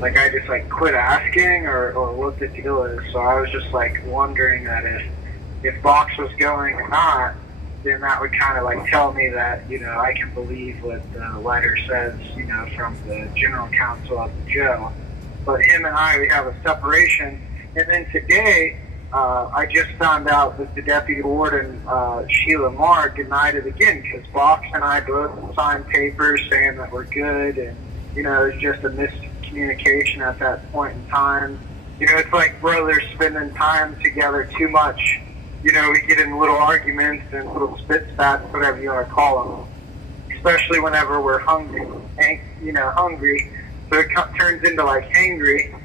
I just like quit asking or what the deal is. So I was just like wondering that if Vox was going or not, then that would kind of like tell me that I can believe what the letter says, from the general counsel of the jail. But him and I, we have a separation. And then today, I just found out that the deputy warden, 𝓥𝓲𝓰𝓲, denied it again, because Vox and I both signed papers saying that we're good, and, it was just a miscommunication at that point in time. It's like brothers spending time together too much. We get in little arguments and little spit spats, whatever you want to call them, especially whenever we're hungry, hungry. So it turns into like hangry.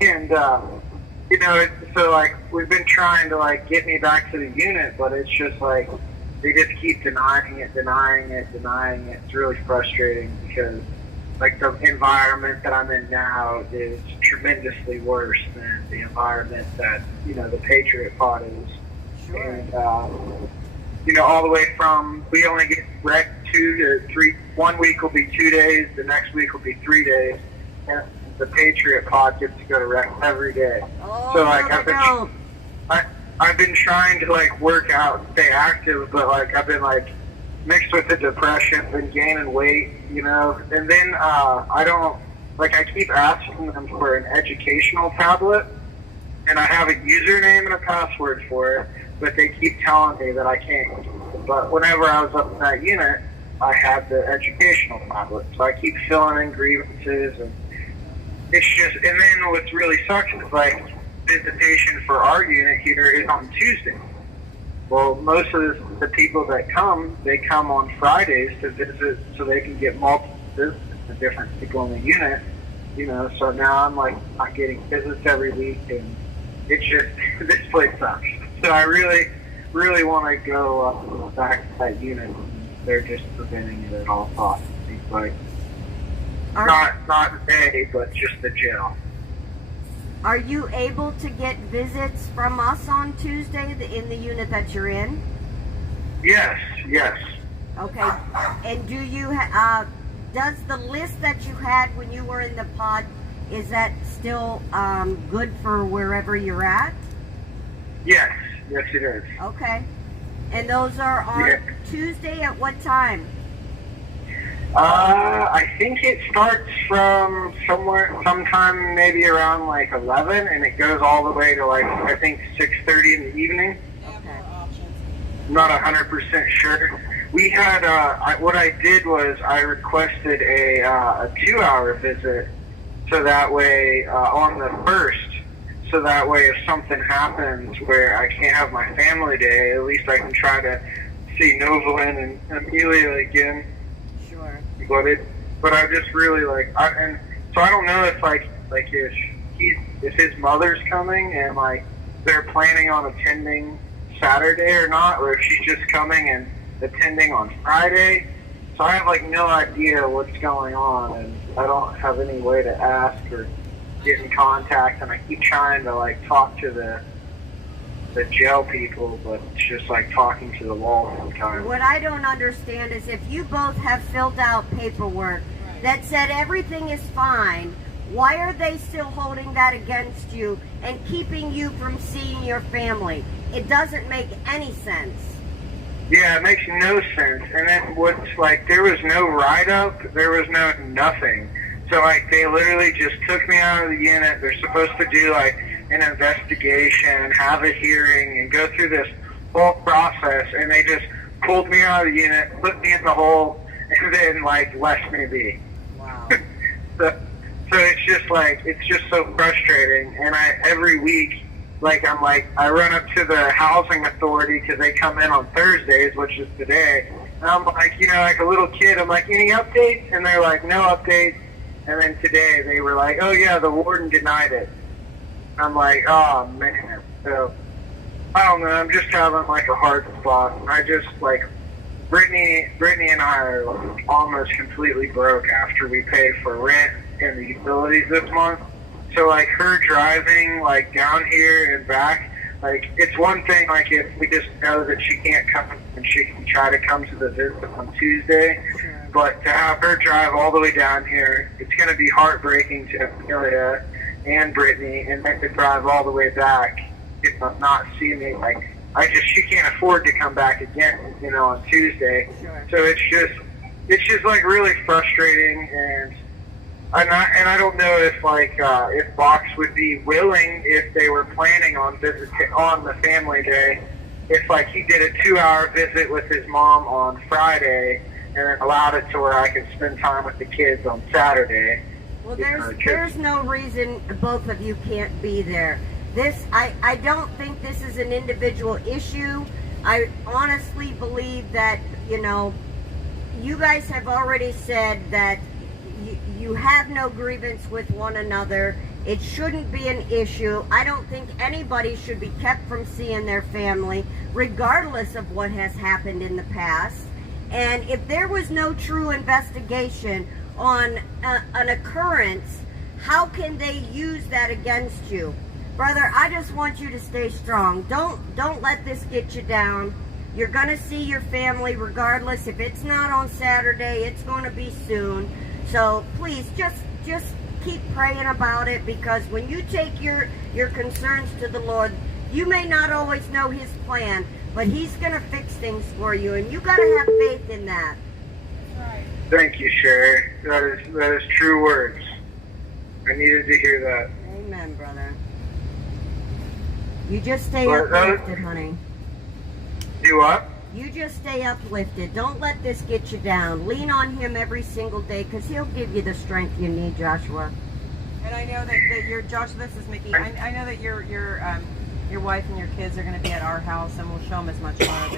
And, so like we've been trying to like get me back to the unit, but it's just like they just keep denying it. It's really frustrating because like the environment that I'm in now is tremendously worse than the environment that the Patriot Pod is. Sure. And all the way from we only get rec 2 to 3. 1 week will be 2 days, the next week will be 3 days, and the Patriot Pod gets to go to rec every day. Oh, so like no, I've been trying to like work out, stay active, but like I've been like mixed with the depression, been gaining weight, and then I don't like I keep asking them for an educational tablet, and I have a username and a password for it, but they keep telling me that I can't. But whenever I was up in that unit, I had the educational tablet, so I keep filling in grievances, and it's just, and then what's really sucks is like visitation for our unit here is on Tuesday. Well, most of the people that come, they come on Fridays to visit so they can get multiple visits to different people in the unit, so now I'm like not getting visits every week, and it's just, this place sucks. So I really, really want to go back to that unit. They're just preventing it at all costs. It's like, not they, but just the jail. Are you able to get visits from us on Tuesday in the unit that you're in? Yes. Okay. And do you does the list that you had when you were in the pod, is that still good for wherever you're at? Yes, it is. Okay. And those are on Tuesday at what time? I think it starts from sometime maybe around like 11, and it goes all the way to like, I think 6:30 in the evening. Okay. I'm not 100% sure. We had, what I did was I requested a 2-hour visit, so that way, on the 1st, so that way if something happens where I can't have my family day, at least I can try to see Novalyn and Amelia again. Sure. But I just really like, and so I don't know if if his mother's coming and like they're planning on attending Saturday or not, or if she's just coming and attending on Friday. So I have like no idea what's going on, and I don't have any way to ask or get in contact, and I keep trying to like talk to the jail people, but it's just like talking to the wall sometimes. What I don't understand is if you both have filled out paperwork that said everything is fine, why are they still holding that against you and keeping you from seeing your family? It doesn't make any sense. Yeah, it makes no sense. And then what's like, there was no write-up, there was no nothing. So like they literally just took me out of the unit. They're supposed to do like an investigation, have a hearing, and go through this whole process, and they just pulled me out of the unit, put me in the hole, and then like left me be. Wow. So it's just like, it's just so frustrating. And every week, like, I run up to the housing authority because they come in on Thursdays, which is today. And I'm like, like a little kid, I'm like, any updates? And they're like, no updates. And then today they were like, oh yeah, the warden denied it. I'm like, oh man. So I don't know, I'm just having like a hard spot. I just like, Brittany and I are like almost completely broke after we paid for rent and the utilities this month. So like her driving like down here and back, like it's one thing like if we just know that she can't come and she can try to come to the visit on Tuesday, but to have her drive all the way down here, it's going to be heartbreaking to Amelia and Brittany, and then to drive all the way back, not see me. Like she can't afford to come back again, on Tuesday. So it's just like really frustrating, and I don't know if if Box would be willing, if they were planning on visiting on the family day, if like he did a 2-hour visit with his mom on Friday and then allowed it to where I could spend time with the kids on Saturday. Well, there's no reason both of you can't be there. I don't think this is an individual issue. I honestly believe that, you guys have already said that you have no grievance with one another. It shouldn't be an issue. I don't think anybody should be kept from seeing their family, regardless of what has happened in the past. And if there was no true investigation on an occurrence, how can they use that against you? Brother, I just want you to stay strong. Don't let this get you down. You're going to see your family regardless. If it's not on Saturday, it's going to be soon. So please just keep praying about it, because when you take your concerns to the Lord, you may not always know his plan, but he's going to fix things for you, and you got to have faith in that. Right. Thank you, Sherry. That is true words. I needed to hear that. Amen, brother. You just stay uplifted, honey. You what? You just stay uplifted. Don't let this get you down. Lean on him every single day, because he'll give you the strength you need, Joshua. And I know that you're Josh. This is Mickey. I know that your wife and your kids are going to be at our house, and we'll show them as much love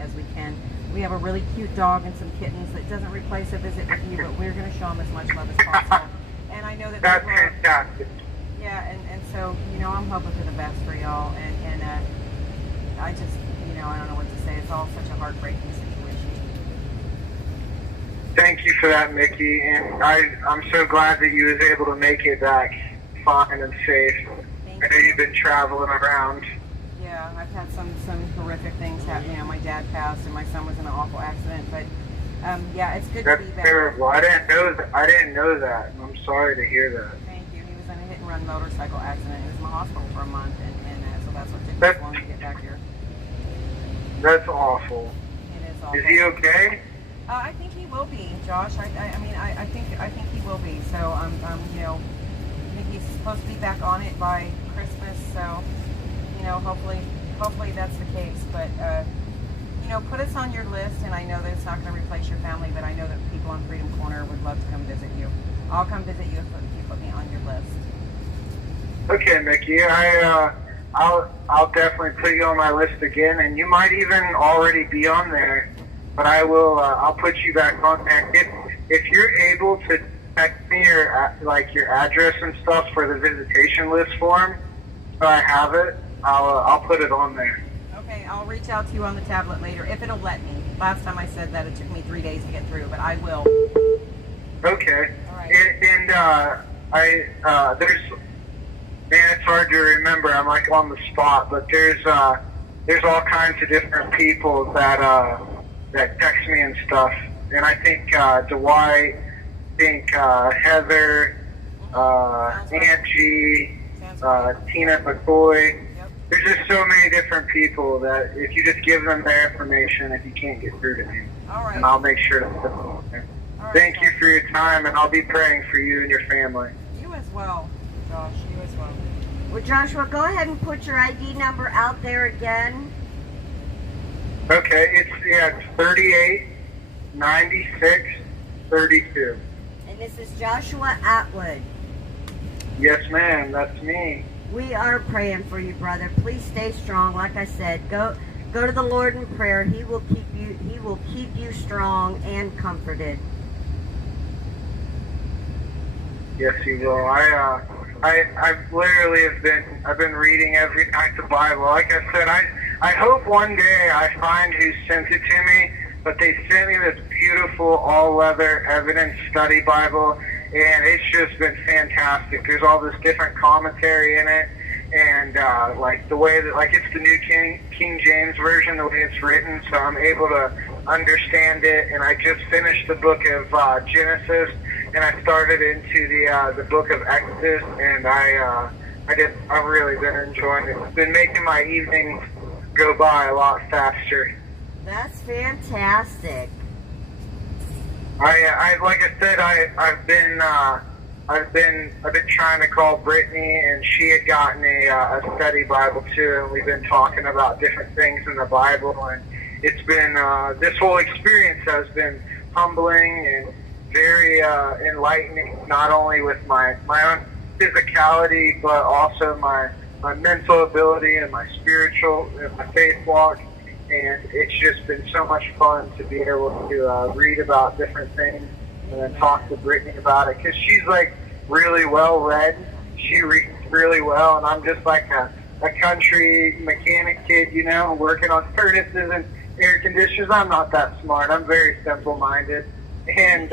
as we can. We have a really cute dog and some kittens that doesn't replace a visit with you, but we're going to show them as much love as possible. And I know that that's fantastic. Yeah, and so I'm hoping for the best for y'all, and I just I don't know what to say. It's all such a heartbreaking situation. Thank you for that, Mickey, and I'm so glad that you was able to make it back fine and safe. I know you've been traveling around. Yeah, I've had some horrific things happen. My dad passed, and my son was in an awful accident. But yeah, it's good to be back. That's terrible. I didn't know that. I'm sorry to hear that. Thank you. He was in a hit-and-run motorcycle accident. He was in the hospital for a month, and so that's what took me so long to get back here. That's awful. It is awful. Is he okay? I think he will be, Josh. I think he will be. So I think he's supposed to be back on it by Christmas. So hopefully that's the case. But put us on your list. And I know that it's not going to replace your family, but I know that people on Freedom Corner would love to come visit you. I'll come visit you if you put me on your list. Okay, Mickey. I'll definitely put you on my list again, and you might even already be on there. But I will. I'll put you back on there if you're able to text me your address and stuff for the visitation list form. So I have it. I'll put it on there. Okay, I'll reach out to you on the tablet later if it'll let me. Last time I said that it took me 3 days to get through, but I will. Okay. All right. And there's. Man, it's hard to remember. I'm like on the spot, but there's all kinds of different people that text me and stuff. And I think Dwight, Heather, Angie, Tina McCoy. Yep. There's just so many different people that if you just give them their information, if you can't get through to me, all right. and I'll make sure to put them on there. Right, Thank you for your time, and I'll be praying for you and your family. You as well, Josh. You as well. Well, Joshua, go ahead and put your ID number out there again. Okay, it's 38 9632. And this is Joshua Atwood. Yes, ma'am, that's me. We are praying for you, brother. Please stay strong. Like I said, go to the Lord in prayer. He will keep you strong and comforted. Yes, He will. I literally I've been reading every night the Bible. Like I said, I hope one day I find who sent it to me, but they sent me this beautiful all-leather evidence study Bible, and it's just been fantastic. There's all this different commentary in it, and like the way that, like, it's the New King James Version, the way it's written, so I'm able to understand it. And I just finished the book of Genesis, and I started into the book of Exodus, and I've really been enjoying it. It's been making my evenings go by a lot faster. That's fantastic. I like I said, I've been trying to call Brittany, and she had gotten a study Bible too, and we've been talking about different things in the Bible, and it's been this whole experience has been humbling and very enlightening, not only with my own physicality, but also my mental ability and my spiritual and my faith walk. And it's just been so much fun to be able to read about different things and then talk to Brittany about it, because she's like really well read. She reads really well, and I'm just like a country mechanic kid, you know, working on furnaces and air conditioners. I'm not that smart. I'm very simple-minded, and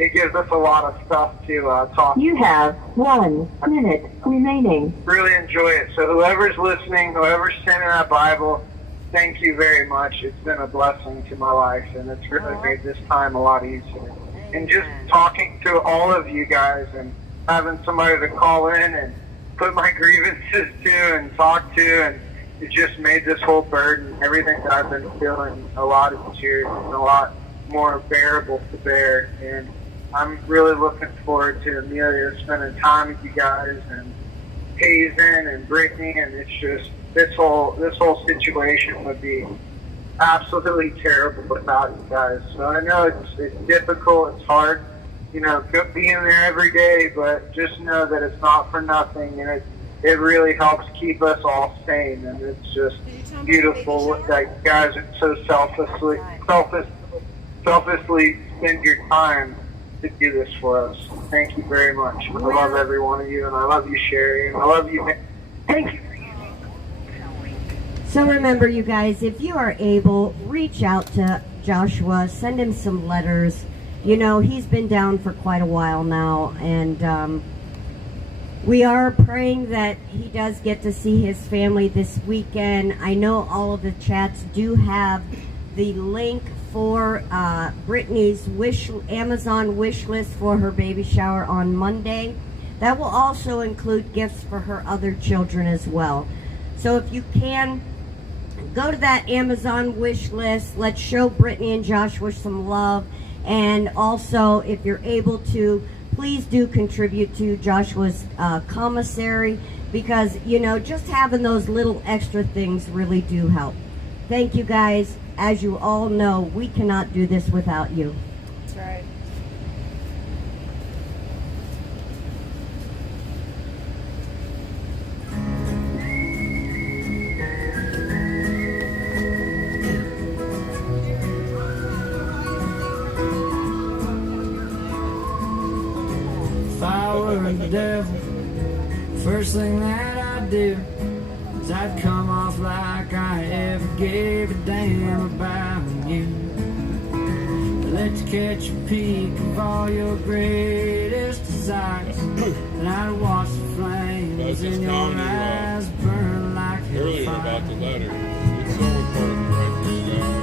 it gives us a lot of stuff to talk. You have 1 minute remaining. Really enjoy it. So whoever's listening, whoever's sending that Bible, thank you very much. It's been a blessing to my life, and it's really made this time a lot easier. And just talking to all of you guys and having somebody to call in and put my grievances to and talk to, and it just made this whole burden, everything that I've been feeling, a lot easier and a lot more bearable to bear. And I'm really looking forward to Amelia spending time with you guys, and Hazen and Brittany, and it's just this whole situation would be absolutely terrible without you guys. So I know it's difficult, it's hard, you know, being there every day, but just know that it's not for nothing, and it really helps keep us all sane. And it's just beautiful that you guys are so selflessly spend your time to do this for us. Thank you very much. I love every one of you, and I love you, Sherry, and I love you. Thank you. So remember, you guys, if you are able, reach out to Joshua, send him some letters. You know, he's been down for quite a while now, and we are praying that he does get to see his family this weekend. I know all of the chats do have the link for Brittany's Amazon wish list for her baby shower on Monday. That will also include gifts for her other children as well. So if you can, go to that Amazon wish list. Let's show Brittany and Joshua some love. And also, if you're able to, please do contribute to Joshua's commissary, because, you know, just having those little extra things really do help. Thank you, guys. As you all know, we cannot do this without you. That's right. If I were the devil, first thing that I'd do is I'd come off like I ever gave a damn about you. Let you catch a peek of all your greatest desires, and I'd watch the flames in your eyes burn like earlier about the letter. It's so important to write this down.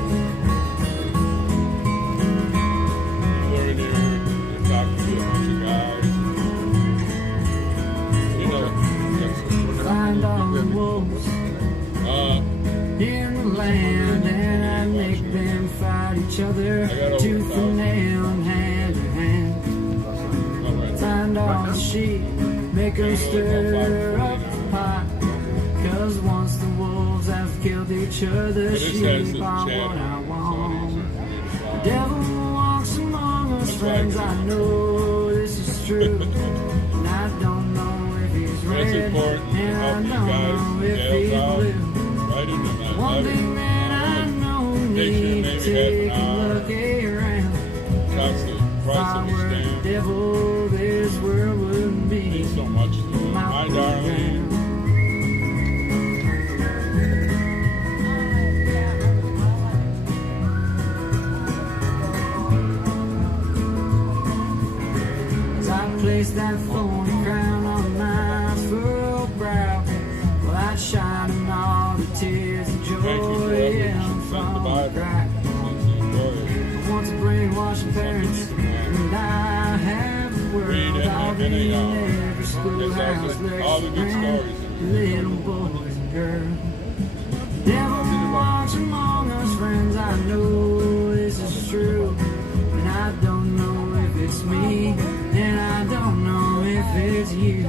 You go in there and talk to a bunch of guys. You know, find all the wolves in the land, and I make them fight each other tooth and nail and hand in hand. Find all the sheep, make them stir up the pot, 'cause once the wolves have killed each other, sheep are what I want. The devil amongst friends, I know this is true. And I don't know if he's red, That's important to and I help don't you guys know if jails he's out. blue. Right into that One letter. thing that I know, Take you need to maybe take half a an hour. look around. That's the If price I of the were the stand. devil, this world wouldn't be Means so much to you. my My darling. playground. As I placed that thorny crown on my furrowed brow, well, I'd shine in all the tears of Thank you, joy brother. You and should send the from the Bible. crack. Since you enjoy it. Once brainwashing parents, and I have the Read world. it, I'll and be then, in It's every also schoolhouse, all the good lecturing stories. little boys and girls. Devil walks among us, friends. I know this is true, and I don't know if it's me, and I don't know if it's you.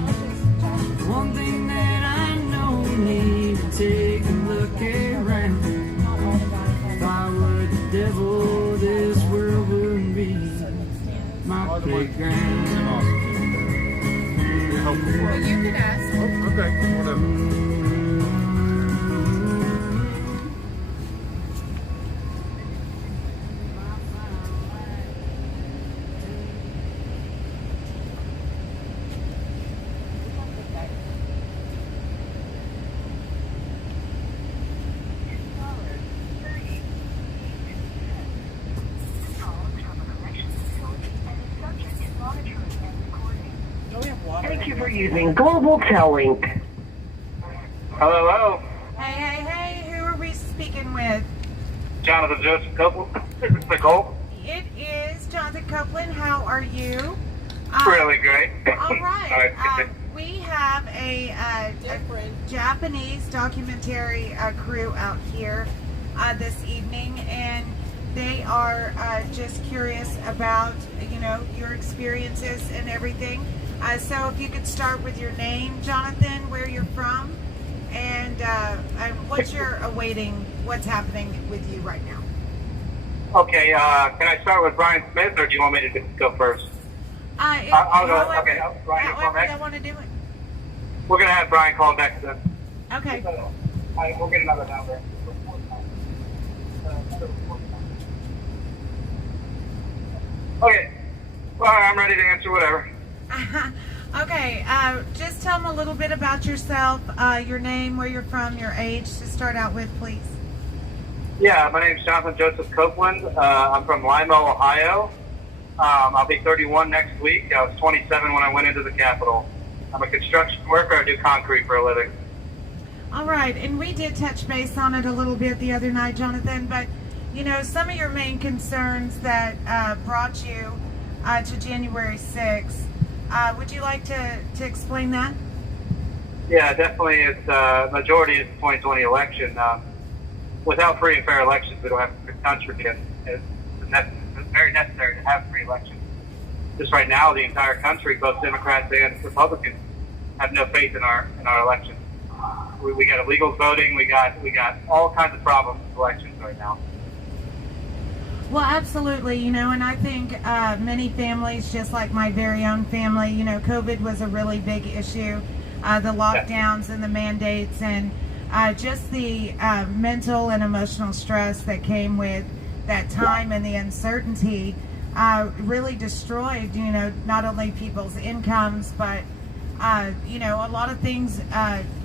One thing that I know, need to take a look around. If I were the devil, this world wouldn't be my playground. You can ask. Oh, okay, whatever. Thank you for using Global Tellink. Hello, hello. Hey, hey, hey, who are we speaking with? Jonathan Joseph Copeland. This is Nicole. It is Jonathan Copeland. How are you? Really great. All right. Alright. We have a Japanese documentary crew out here this evening, and they are just curious about, you know, your experiences and everything. So if you could start with your name, Jonathan, where you're from, and what you're awaiting, what's happening with you right now. Okay, can I start with Brian Smith, or do you want me to go first? I'll go. Okay, Brian, you call However next? you want to do it. We're going to have Brian call next then. Okay. We'll get another number. Okay. Well, I'm ready to answer whatever. Okay, just tell them a little bit about yourself, your name, where you're from, your age to start out with, please. Yeah, my name's Jonathan Joseph Copeland. I'm from Lima, Ohio. I'll be 31 next week. I was 27 when I went into the Capitol. I'm a construction worker. I do concrete for a living. All right, and we did touch base on it a little bit the other night, Jonathan, but, you know, some of your main concerns that brought you to January 6th, would you like to explain that? Yeah, definitely. It's majority is the 2020 election. Without free and fair elections, we don't have a free country, and it's very necessary to have free elections. Just right now, the entire country, both Democrats and Republicans, have no faith in our elections. We got illegals voting. We got all kinds of problems with elections right now. Well, absolutely, you know, and I think many families, just like my very own family, you know, COVID was a really big issue. The lockdowns and the mandates and just the mental and emotional stress that came with that time and the uncertainty really destroyed, you know, not only people's incomes, but, you know, a lot of things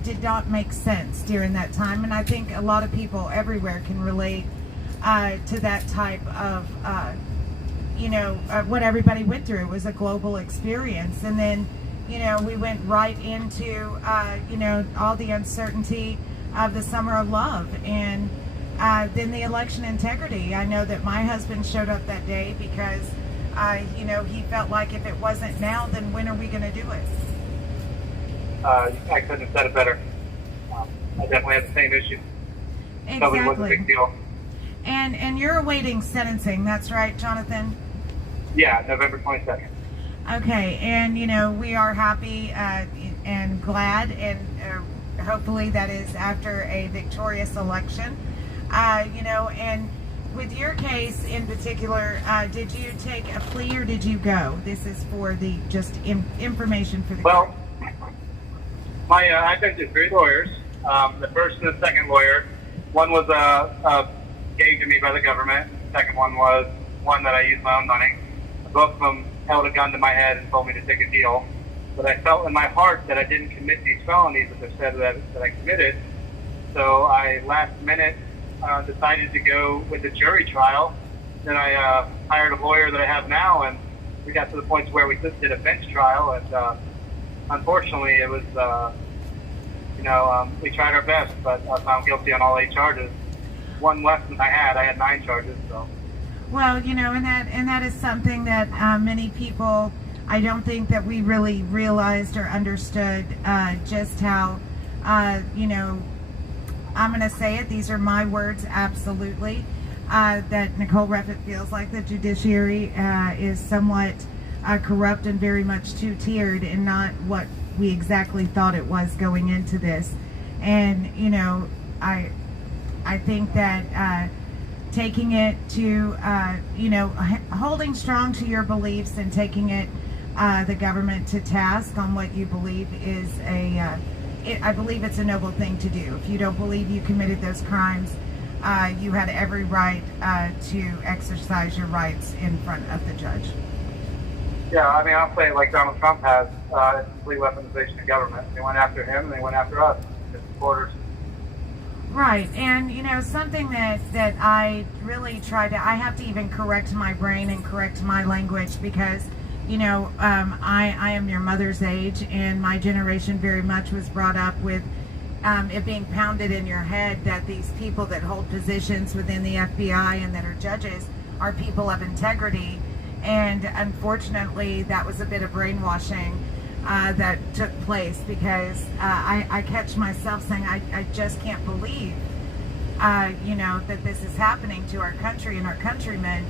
did not make sense during that time. And I think a lot of people everywhere can relate to that type of, you know, what everybody went through. It was a global experience. And then, you know, we went right into, you know, all the uncertainty of the summer of love. And then the election integrity. I know that my husband showed up that day because, you know, he felt like if it wasn't now, then when are we going to do it? I couldn't have said it better. I definitely had the same issue. COVID was a big deal. And you're awaiting sentencing, that's right, Jonathan? Yeah, November 22nd. Okay, and you know, we are happy and glad, and hopefully that is after a victorious election. You know, and with your case in particular, did you take a plea or did you go? This is for the just information for the. Well, I've been to 3 lawyers. The first and the second lawyer, one was gave to me by the government. The second one was one that I used my own money. Both of them held a gun to my head and told me to take a deal. But I felt in my heart that I didn't commit these felonies that they said that I committed. So I last minute decided to go with the jury trial. Then I hired a lawyer that I have now, and we got to the point where we did a bench trial. And unfortunately, it was, we tried our best, but I was found guilty on all 8 charges. One less than I had 9 charges. So. Well, and that is something that many people, I don't think that we really realized or understood just how, I'm going to say it, these are my words, absolutely, that Nicole Reffitt feels like the judiciary is somewhat corrupt and very much two-tiered and not what we exactly thought it was going into this. And, I think that taking it to, holding strong to your beliefs and taking it, the government to task on what you believe is I believe it's a noble thing to do. If you don't believe you committed those crimes, you had every right to exercise your rights in front of the judge. Yeah, I mean, I'll say it like Donald Trump has, complete weaponization of government. They went after him and they went after us, his supporters. Right, and something that I really try to, I have to even correct my brain and correct my language because, I am your mother's age, and my generation very much was brought up with it being pounded in your head that these people that hold positions within the FBI and that are judges are people of integrity, and unfortunately that was a bit of brainwashing that took place because I catch myself saying I just can't believe that this is happening to our country and our countrymen,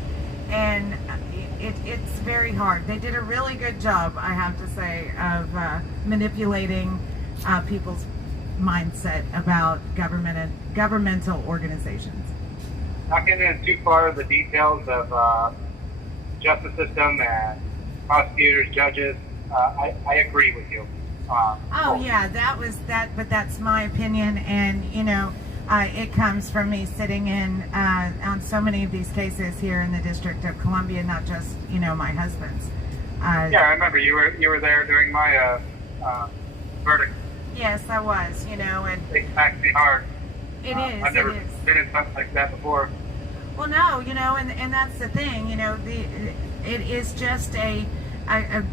and it's very hard. They did a really good job, I have to say, of manipulating people's mindset about government and governmental organizations. Not getting into too far of the details of justice system and prosecutors, judges. I agree with you. Yeah, that was that, but that's my opinion, and it comes from me sitting in on so many of these cases here in the District of Columbia, not just my husband's. Yeah, I remember you were there during my verdict. Yes, I was. And it smacked me hard. It is. I've never been in something like that before. Well, no, and that's the thing. It is just a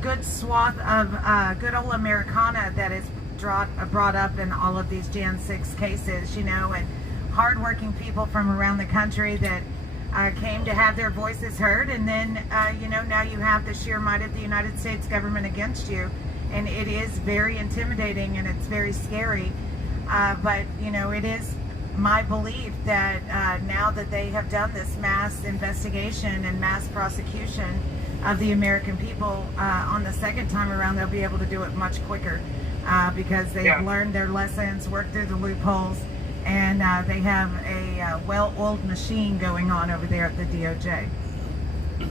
good swath of good old Americana that is brought up in all of these Jan 6 cases, and hardworking people from around the country that came to have their voices heard, and then, now you have the sheer might of the United States government against you, and it is very intimidating and it's very scary, but, it is my belief that now that they have done this mass investigation and mass prosecution of the American people on the second time around, they'll be able to do it much quicker because they've learned their lessons, worked through the loopholes, and they have a well-oiled machine going on over there at the DOJ.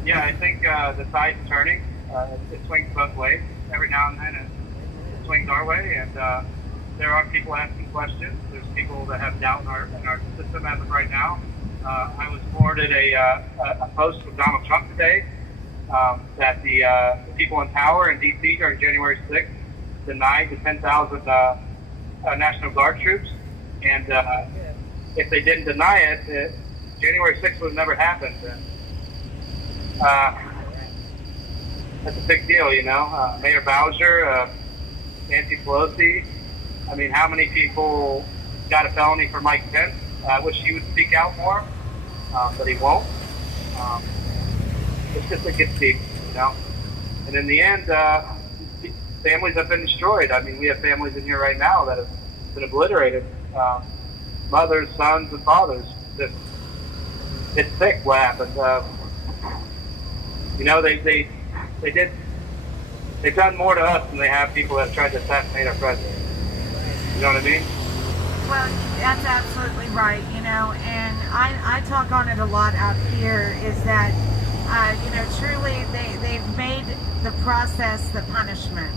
Yeah, I think the tide's turning. It swings both ways. Every now and then it swings our way, and there are people asking questions. There's people that have doubt in our system as of right now. I was forwarded a post from Donald Trump today that the people in power in D.C. during January 6th denied the 10,000 National Guard troops, and if they didn't deny it, January 6th would have never happened. And, that's a big deal, Mayor Bowser, Nancy Pelosi. I mean, how many people got a felony for Mike Pence? I wish he would speak out more, but he won't. It's just it gets deep, And in the end, families have been destroyed. I mean, we have families in here right now that have been obliterated. Mothers, sons, and fathers. It's sick what happened. They've done more to us than they have people that have tried to assassinate our president. You know what I mean? Well, that's absolutely right, you know, and I talk on it a lot out here, is that, you know, truly they've made the process the punishment.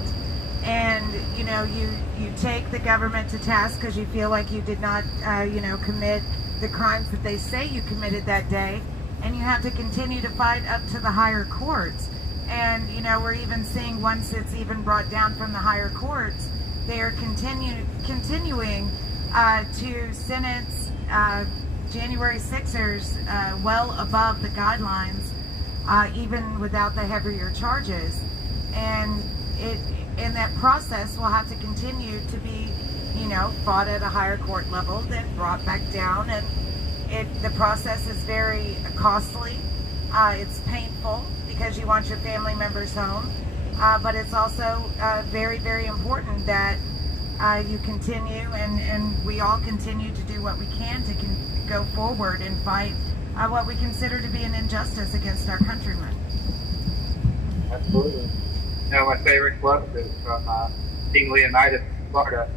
And, you know, you take the government to task because you feel like you did not, you know, commit the crimes that they say you committed that day, and you have to continue to fight up to the higher courts. And, you know, we're even seeing, once it's even brought down from the higher courts, they are continuing to sentence January 6ers well above the guidelines, even without the heavier charges. And that process will have to continue to be, you know, fought at a higher court level, then brought back down. And the process is very costly. It's painful because you want your family members home. But it's also very, very important that you continue, and we all continue to do what we can to go forward and fight what we consider to be an injustice against our countrymen. Absolutely. You know, my favorite quote is from King Leonidas in Sparta.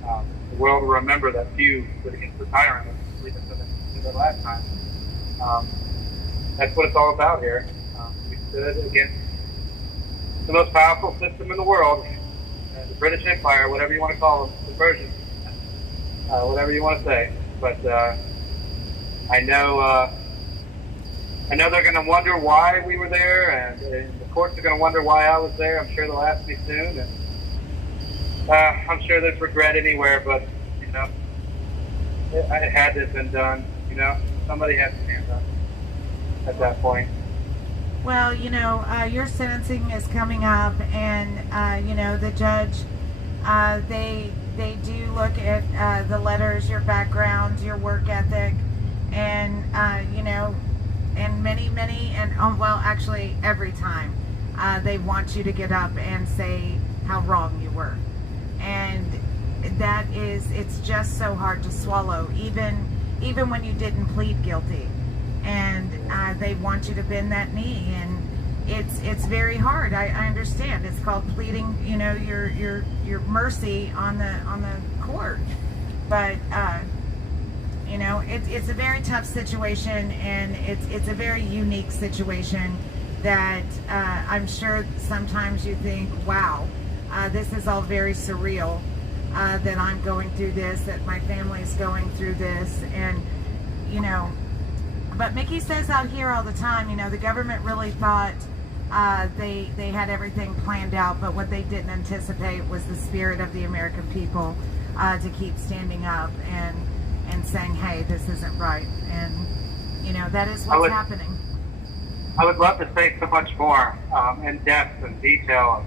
The world will remember that few stood against the tyrant and lead us to the last time. That's what it's all about here. We stood against the most powerful system in the world, the British Empire, whatever you want to call them, the Persians, whatever you want to say. But I know they're going to wonder why we were there, and the courts are going to wonder why I was there. I'm sure they'll ask me soon, and I'm sure there's regret anywhere, but, you know, it had to have been done. You know, somebody had to stand up at that point. Well, you know, your sentencing is coming up, and, you know, the judge, they do look at the letters, your background, your work ethic, and, you know, and many, and, well, actually every time, they want you to get up and say how wrong you were. And that is, it's just so hard to swallow, even when you didn't plead guilty. And they want you to bend that knee, and it's very hard. I understand. It's called pleading, you know, your mercy on the court. But you know, it's a very tough situation, and it's a very unique situation that I'm sure sometimes you think, wow, this is all very surreal, that I'm going through this, that my family's going through this, and, you know. But Mickey says out here all the time, you know, the government really thought they had everything planned out, but what they didn't anticipate was the spirit of the American people to keep standing up and saying, hey, this isn't right. And, you know, that is what's happening. I would love to say so much more in depth and detail.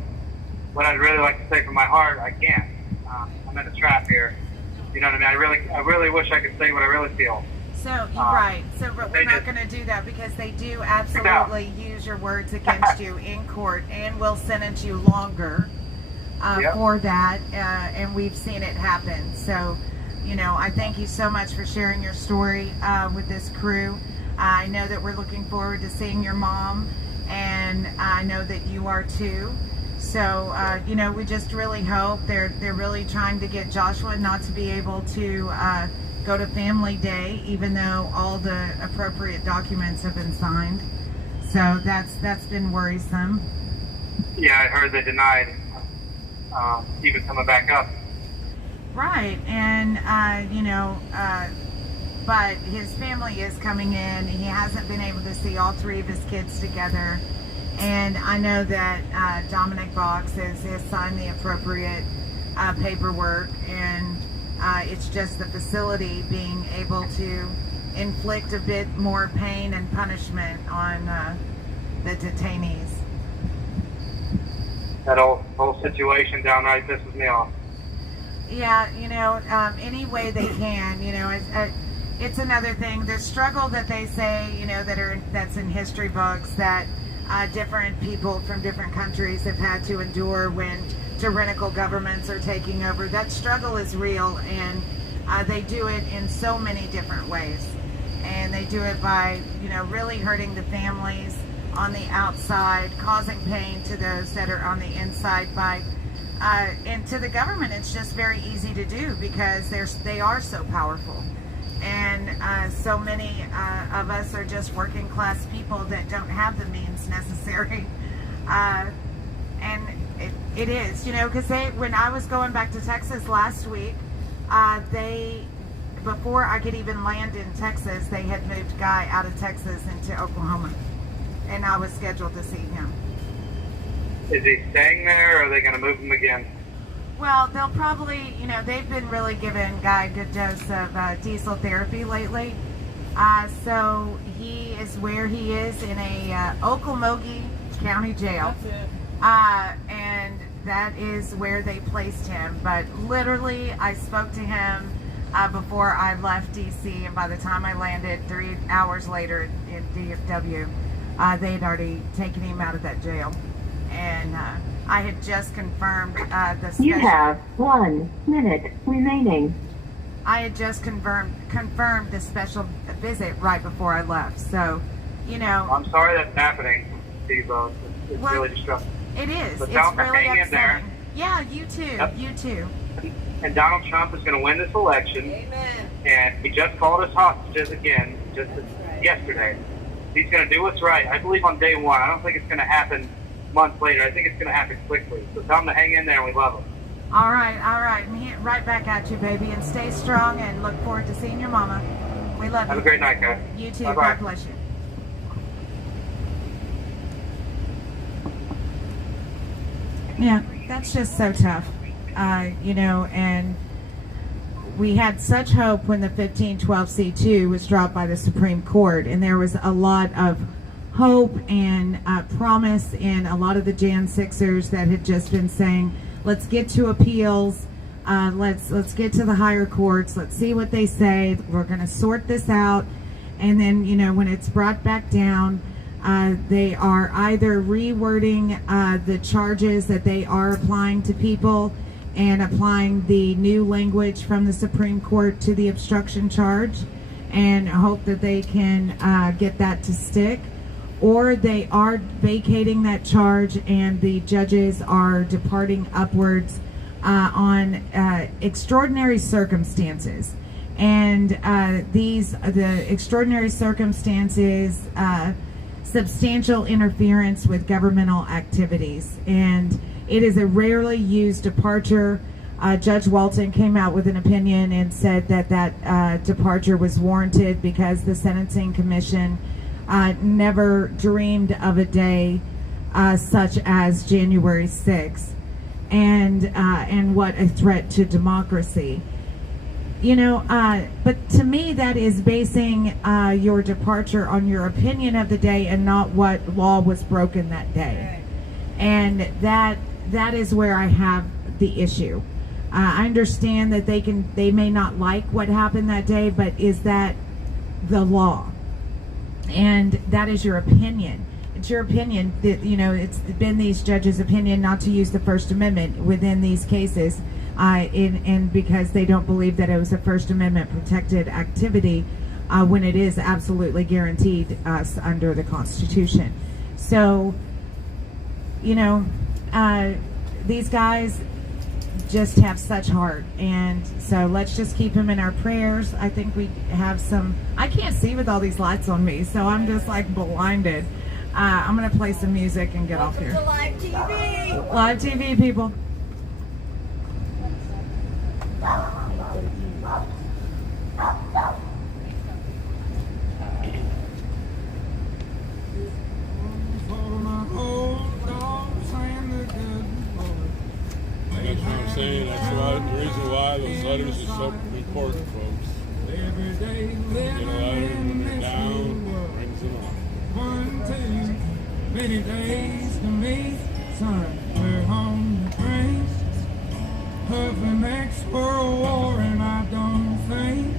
What I'd really like to say from my heart, I can't. I'm in a trap here. You know what I mean? I really wish I could say what I really feel. So, right. So we're not going to do that, because they do absolutely use your words against you in court, and will sentence you longer for that. And we've seen it happen. So, you know, I thank you so much for sharing your story with this crew. I know that we're looking forward to seeing your mom, and I know that you are too. So, you know, we just really hope they're really trying to get Joshua not to be able to go to family day, even though all the appropriate documents have been signed. So that's been worrisome. Yeah, I heard they denied even coming back up. Right, and you know, but his family is coming in. He hasn't been able to see all three of his kids together, and I know that Dominic Box has signed the appropriate paperwork, and it's just the facility being able to inflict a bit more pain and punishment on the detainees. That whole situation downright pisses me off. Yeah, you know, any way they can, you know, it's another thing. The struggle that they say, you know, that's in history books, that different people from different countries have had to endure when tyrannical governments are taking over. That struggle is real, and they do it in so many different ways. And they do it by, you know, really hurting the families on the outside, causing pain to those that are on the inside by and to the government, it's just very easy to do because they are so powerful. And so many of us are just working class people that don't have the means necessary. And it is, you know, because when I was going back to Texas last week, before I could even land in Texas, they had moved Guy out of Texas into Oklahoma. And I was scheduled to see him. Is he staying there, or are they going to move him again? Well, they'll probably, you know, they've been really giving Guy a good dose of diesel therapy lately. So he is where he is in a 𝓥𝓲𝓰 County Jail. That's it. And that is where they placed him. But literally, I spoke to him before I left DC, and by the time I landed 3 hours later in DFW, they had already taken him out of that jail. And I had just confirmed the special... You have 1 minute remaining. I had just confirmed the special visit right before I left. So, you know... I'm sorry that's happening, Steve. It's really distressing. It is. But It's don't really hang in there. upsetting. Yeah, you too. Yep. You too. And Donald Trump is going to win this election. Amen. And he just called us hostages again, just yesterday. He's going to do what's right. I believe on day one. I don't think it's going to happen months later. I think it's going to happen quickly. So tell him to hang in there, and we love him. All right. And right back at you, baby. And stay strong, and look forward to seeing your mama. We love you. Have a great night, guys. You too. Bye-bye. God bless you. Yeah, that's just so tough. You know, and we had such hope when the 1512C2 was dropped by the Supreme Court, and there was a lot of hope and promise in a lot of the Jan 6ers that had just been saying, let's get to appeals, let's get to the higher courts, let's see what they say, we're going to sort this out. And then, you know, when it's brought back down, they are either rewording the charges that they are applying to people and applying the new language from the Supreme Court to the obstruction charge and hope that they can get that to stick, or they are vacating that charge and the judges are departing upwards on extraordinary circumstances. And the extraordinary circumstances, substantial interference with governmental activities, and it is a rarely used departure. Judge Walton came out with an opinion and said that departure was warranted because the Sentencing Commission never dreamed of a day such as January 6th, and what a threat to democracy. You know, but to me that is basing your departure on your opinion of the day and not what law was broken that day. And that is where I have the issue. I understand that they may not like what happened that day, but is that the law? And that is your opinion. It's your opinion that, you know, it's been these judges' opinion not to use the First Amendment within these cases, and because they don't believe that it was a First Amendment protected activity when it is absolutely guaranteed us under the Constitution. So, you know, these guys just have such heart, and so let's just keep them in our prayers. I think we have some, I can't see with all these lights on me, so I'm just like blinded. I'm gonna play some music and get off here. Live TV. Live TV, people. That's what I'm saying. That's why the reason why those letters are so important, folks. Get a letter when they're down, brings them up. Many days to me, son, we're on the train of the next world war, and I don't think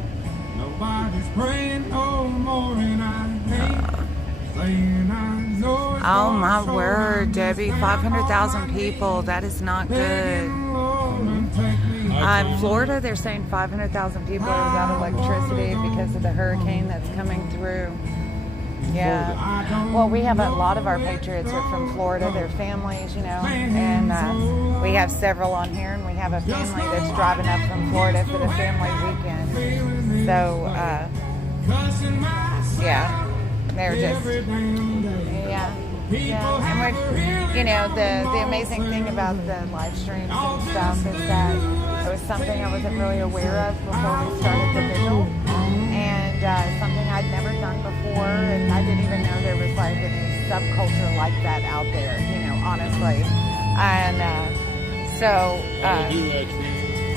nobody's praying no more, and I hate saying I know it's Oh my all so word, Debbie, 500,000 people, that is not good. In Florida, they're saying 500,000 people are without electricity because of the hurricane that's coming through. Yeah. Well, we have a lot of our patriots are from Florida, their families, you know, and we have several on here, and we have a family that's driving up from Florida for the family weekend. So, yeah, they're just, yeah. And we're, you know, the amazing thing about the live streams and stuff is that it was something I wasn't really aware of before we started the Vigil, and something I'd never done before, and I didn't even know there was like any subculture like that out there, you know, honestly. And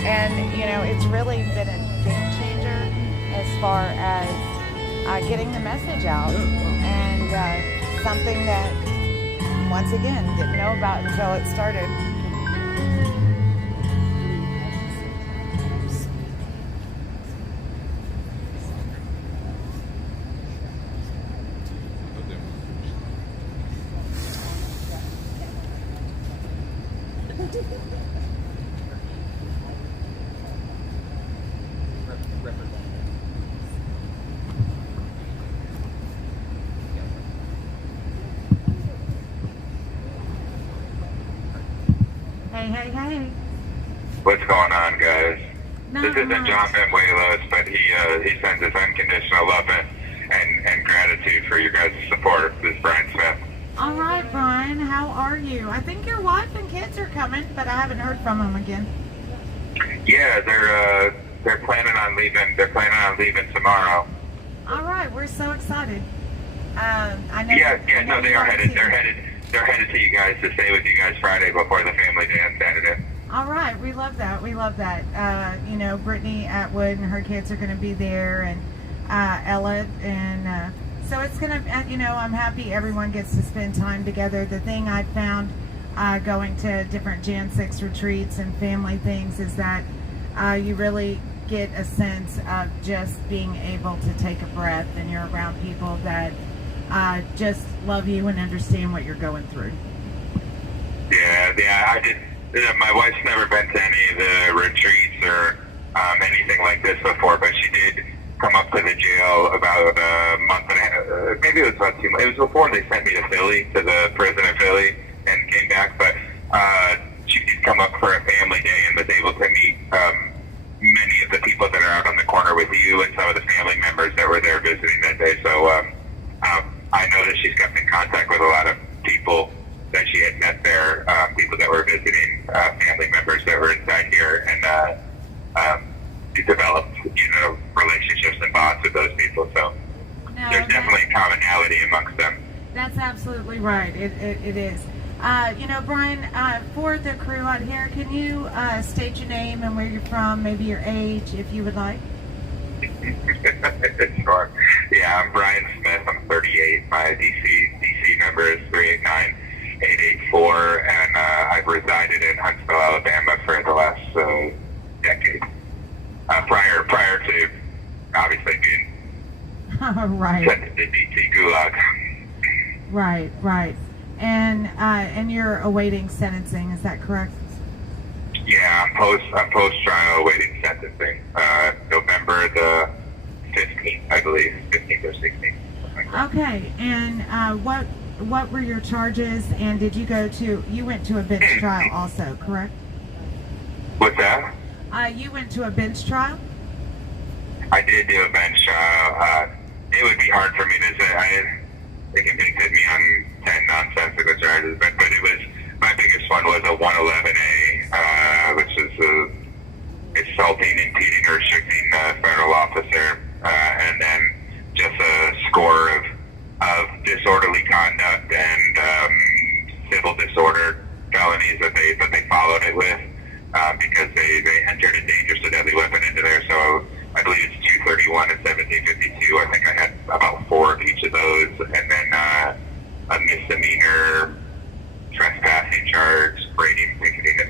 and you know, it's really been a game changer as far as getting the message out, and something that, once again, didn't know about until it started. Hey. What's going on, guys? Not this isn't much. John Benuelos, but he sends his unconditional love and gratitude for your guys' support. This is Brian Smith. All right, Brian, how are you? I think your wife and kids are coming, but I haven't heard from them again. Yeah, they're planning on leaving. They're planning on leaving tomorrow. All right, we're so excited. I know. Yeah. No, they are headed. They're headed to you guys to stay with you guys Friday before the family day on Saturday. All right, we love that. You know, Brittany Atwood and her kids are going to be there, and Ella, and so it's going to, you know, I'm happy everyone gets to spend time together. The thing I found going to different J6 retreats and family things is that you really get a sense of just being able to take a breath, and you're around people that just love you and understand what you're going through. Yeah, I did. My wife's never been to any of the retreats or anything like this before, but she did come up to the jail about a month and a half, maybe it was about 2 months. It was before they sent me to Philly, to the prison in Philly, and came back, but she did come up for a family day and was able to meet many of the people that are out on the corner with you and some of the family members that were there visiting that day. So I know that she's kept in contact with a lot of people that she had met there, people that were visiting, family members that were inside here, and she developed, you know, relationships and bonds with those people. So there's definitely commonality amongst them. That's absolutely right. It is. You know, Brian, for the crew out here, can you state your name and where you're from, maybe your age, if you would like? Sure. Yeah, I'm Brian Smith. I'm 38. My DC number is 389-884, and I've resided in Huntsville, Alabama for the last decade. Prior to obviously being Right. sent to the DC Gulag. Right. And you're awaiting sentencing, is that correct? Yeah, I'm post trial awaiting sentencing. November the 15th, I believe, 15th or 16th. Okay, and what were your charges, and did you went to a bench trial also, correct? What's that? You went to a bench trial? I did do a bench trial. It would be hard for me to say. They convicted me on 10 nonsensical charges, but it was, my biggest one was a 111A, which is assaulting, impeding, or restricting a federal officer, and then just a score of disorderly conduct and civil disorder felonies that they followed it with, because they entered a dangerous or deadly weapon into there. So I believe it's 231 and 1752. I think I had about 4 of each of those, and then a misdemeanor trespassing charge, braiding, picketing, and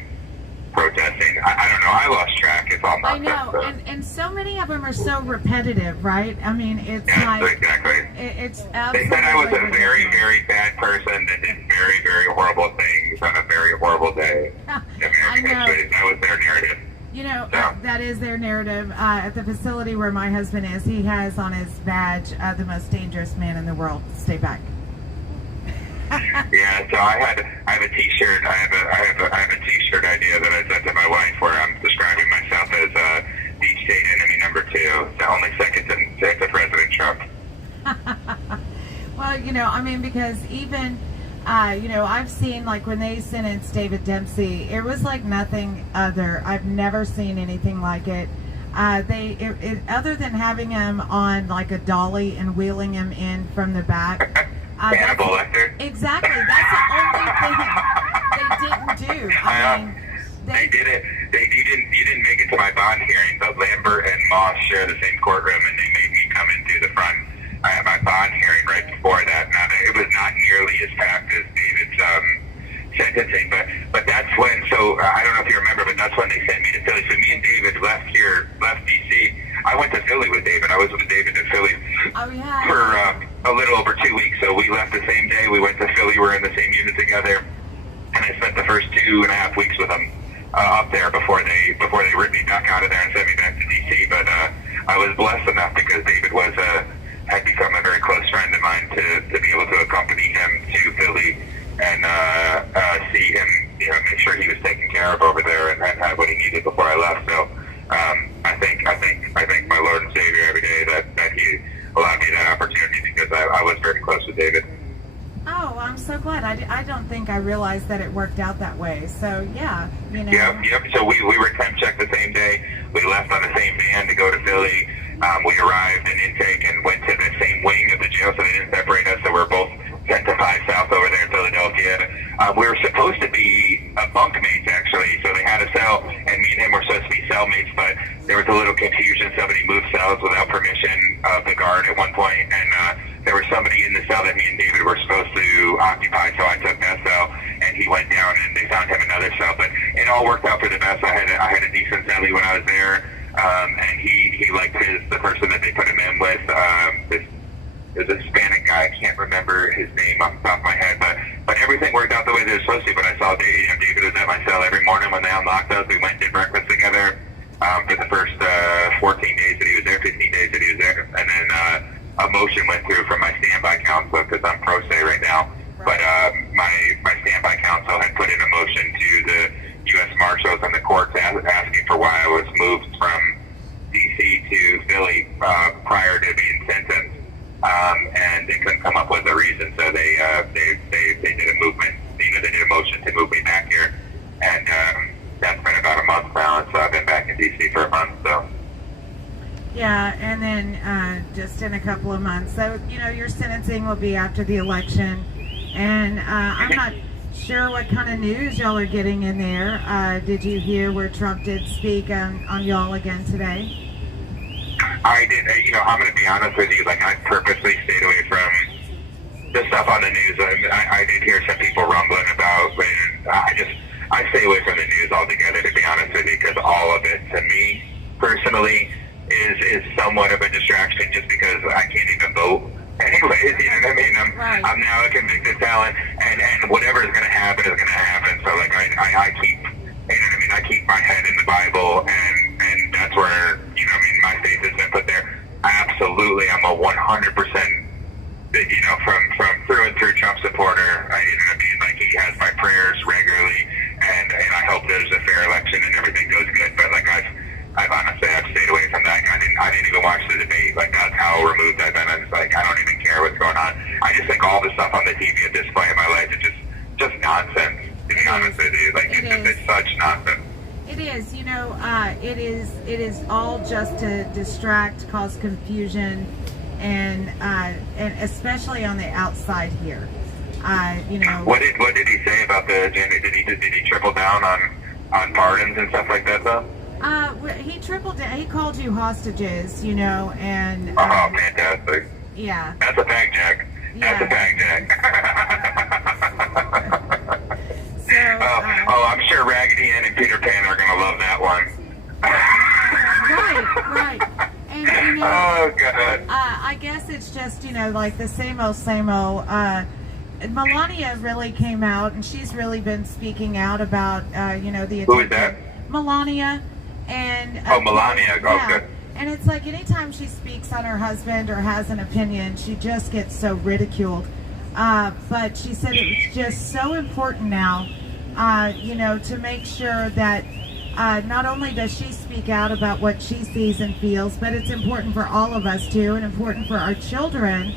protesting. I don't know. I lost track. It's all I nonsense. know, and so many of them are so repetitive, right? I mean, it's like exactly. It's They absolutely. said I was a very, very bad person that did very, very horrible things on a very horrible day. American history. That was their narrative. You know, that is their narrative. At the facility where my husband is, he has on his badge, the most dangerous man in the world. Stay back. Yeah, so I have a T-shirt. I have a T-shirt idea that I sent to my wife where I'm describing myself as Deep State Enemy number 2, the only second to President Trump. Well, you know, I mean, because even, you know, I've seen, like, when they sentenced David Dempsey, it was like nothing other. I've never seen anything like it. Other than having him on, like, a dolly and wheeling him in from the back. Hannibal Lecter. Exactly. That's the only thing they didn't do. I mean, they did it. You didn't make it to my bond hearing, but Lambert and Moss share the same courtroom, and they made me come into the front. I had my bond hearing right before that. Now, it was not nearly as packed as David's sentencing, but that's when. So I don't know if you remember, but that's when they sent me to Philly. So me and David left DC. I went to Philly with David. I was with David in Philly for a little over 2 weeks. So we left the same day. We went to Philly. We're in the same unit together, and I spent the first 2.5 weeks with them up there before they ripped me back out of there and sent me back to DC. But I was blessed enough because David had become a very close friend of mine to be able to accompany him to Philly and see him, you know, make sure he was taken care of over there and had what he needed before I left. So I thank my Lord and Savior every day that he allowed me that opportunity because I was very close with David. Oh, I'm so glad. I don't think I realized that it worked out that way. So, yeah, you know. Yep. So we were temp checked the same day. We left on the same van to go to Philly. We arrived in intake and went to the same wing of the jail, so they didn't separate us. So we're both sent to 5 South over there in Philadelphia. We were supposed to be bunkmates, actually. So they had a cell, and me and him were supposed to be cellmates, but there was a little confusion. Somebody moved cells without permission of the guard at one point, and there was somebody in the cell that me and David were supposed to occupy, so I took that cell, and he went down, and they found him another cell. But it all worked out for the best. I had a decent cellie when I was there, and he liked the person that they put him in with. There's a Hispanic guy. I can't remember his name off the top of my head, but everything worked out the way they were supposed to. But I saw David was at my cell every morning when they unlocked us. We went and did breakfast together for the first 14 days that he was there, 15 days that he was there, and then a motion went through from my standby counsel because I'm pro se right now. But my standby counsel had put in a motion to the U.S. Marshals and the courts asking for why I was moved from D.C. to Philly prior to being sentenced, and they couldn't come up with a reason, so they did a movement. You know, they did a motion to move me back here, and that's been about a month now, and so I've been back in D.C. for a month. So. Yeah, and then just in a couple of months. So, you know, your sentencing will be after the election. And I'm not sure what kind of news y'all are getting in there. Did you hear where Trump did speak on y'all again today? I did. You know, I'm going to be honest with you. Like, I purposely stayed away from the stuff on the news. I did hear some people rumbling about, but I stay away from the news altogether, to be honest with you, because all of it, to me, personally, is somewhat of a distraction just because I can't even vote. Anyways, you know what I mean? I'm now a convicted felon, and whatever is going to happen is going to happen. So, like, I keep, you know what I mean? I keep my head in the Bible, and that's where, you know what I mean, my faith has been put there. Absolutely, I'm a 100%, you know, from through and through Trump supporter. You know what I mean? Like, he has my prayers regularly, and I hope there's a fair election and everything goes good. But, like, I've honestly, I've stayed away from that. I didn't even watch the debate. Like, that's how removed I've been. I'm just like, I don't even care what's going on. I just think all the stuff on the TV at this point in my life is just nonsense, to be honest with you. Like, it's such nonsense. It is, you know, it is all just to distract, cause confusion, and especially on the outside here. You know. What did he say about the agenda? Did he triple down on pardons and stuff like that, though? He tripled down. He called you hostages, you know, and oh, fantastic! Yeah, that's a bag jack. That's a bag jack. I'm sure Raggedy Ann and Peter Pan are gonna love that one. Right. And you know, oh God. I guess it's just, you know, like the same old. Melania really came out, and she's really been speaking out about, you know, the Who is that? Melania. And Melania, yeah. And it's like anytime she speaks on her husband or has an opinion, she just gets so ridiculed. But she said it was just so important now, to make sure that not only does she speak out about what she sees and feels, but it's important for all of us too, and important for our children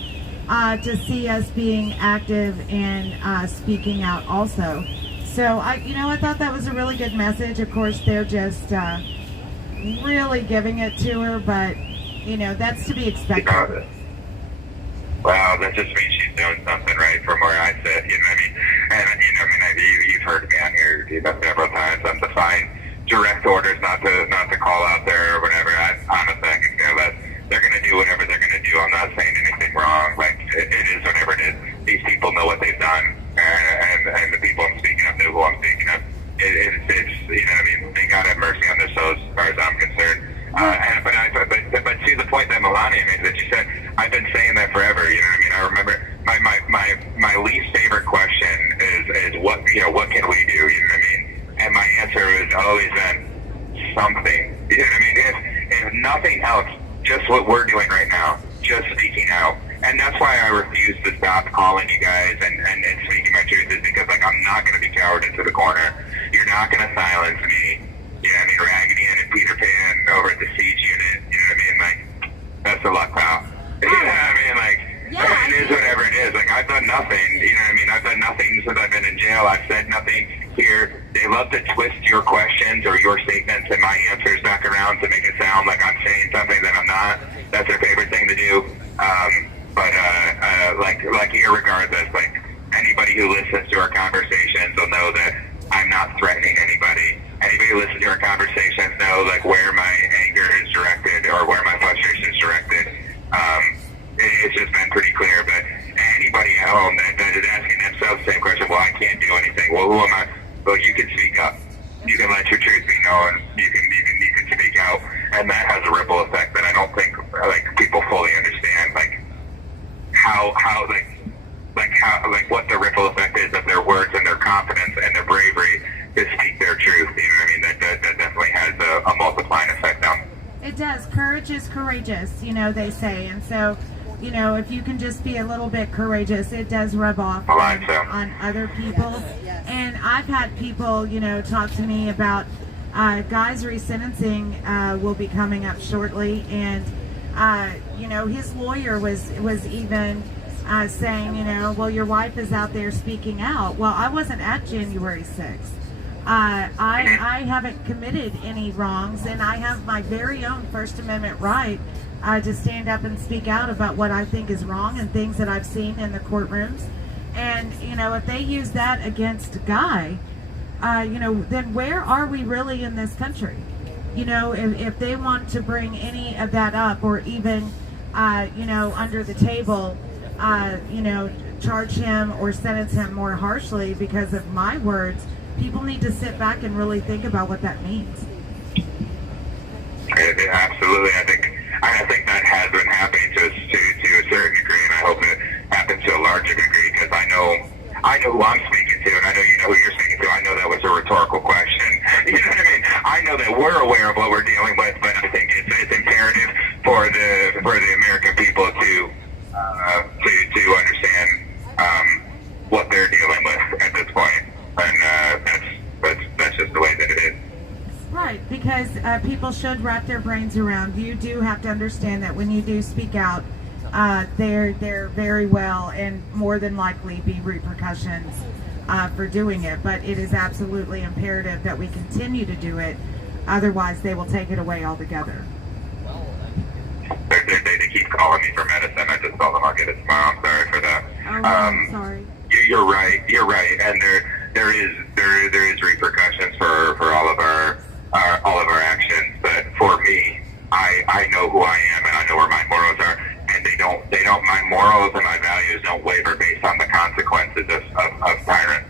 to see us being active and speaking out also. So I thought that was a really good message. Of course, they're just really giving it to her, but that's to be expected. Well, that just means she's doing something right from where I sit. You know what I mean? And you've heard me on here several times. I'm defying direct orders not to call out there or whatever. Honestly, I could care less. They're going to do whatever they're going to do. I'm not saying anything wrong. Like it is whatever it is. These people know what they've done, and the people I'm speaking of know who I'm speaking of. It's you know what I mean. May God have mercy on their souls, as far as I'm concerned. But see the point that Melania made, that she said, I've been saying that forever. You know what I mean? I remember my least favorite question is what can we do? You know what I mean? And my answer has always been something. You know what I mean? If nothing else, just what we're doing right now, just speaking out. And that's why I refuse to stop calling you guys and speaking my truth, is because I'm not going to be cowered into the corner. You're not going to silence me. You know what I mean? Raggedy Ann and Peter Pan over at the siege unit. You know what I mean? Like, that's the luck, pal. You know what I mean? It is whatever it is. I've done nothing. You know what I mean? I've done nothing since I've been in jail. I've said nothing here. They love to twist your questions or your statements and my answers back around to make it sound like I'm saying something that I'm not. That's their favorite thing to do. Irregardless, anybody who listens to our conversations will know that I'm not threatening anybody. Anybody who listens to our conversations know where my anger is directed or where my frustration is directed. It's just been pretty clear. But anybody at home that is asking themselves the same question, well, I can't do anything. Well, who am I? Well, you can speak up. You can let your truth be known. You can speak out, and that has a ripple effect that I don't think people fully understand. What the ripple effect is of their words and their confidence and their bravery to speak their truth. You know what I mean? That definitely has a multiplying effect on them. It does. Courage is courageous, they say. And so, if you can just be a little bit courageous, it does rub off on other people. And I've had people, talk to me about guys resentencing will be coming up shortly. And, his lawyer was even saying, well, your wife is out there speaking out. Well, I wasn't at January 6th. I haven't committed any wrongs, and I have my very own First Amendment right to stand up and speak out about what I think is wrong and things that I've seen in the courtrooms. And, if they use that against a guy, then where are we really in this country? If they want to bring any of that up, or even, under the table, charge him or sentence him more harshly because of my words, people need to sit back and really think about what that means. Absolutely. I think that has been happening to a certain degree, and I hope it happens to a larger degree, because I know who I'm speaking to, and I know you know who you're speaking to. I know that was a rhetorical question. You know what I mean? I know that we're aware of what we're dealing with, but I think it's imperative for the American people to understand what they're dealing with at this point, and that's just the way that it is. Right, because people should wrap their brains around. You do have to understand that when you do speak out, there very well and more than likely be repercussions for doing it. But it is absolutely imperative that we continue to do it. Otherwise, they will take it away altogether. They keep calling me for medicine. I just told them I'll get it tomorrow. I'm sorry for that. Oh, I'm sorry. You're right. You're right. And there is repercussions for all of our actions. But for me, I know who I am, and I know where my morals are. And they don't. My morals and my values don't waver based on the consequences of tyrants.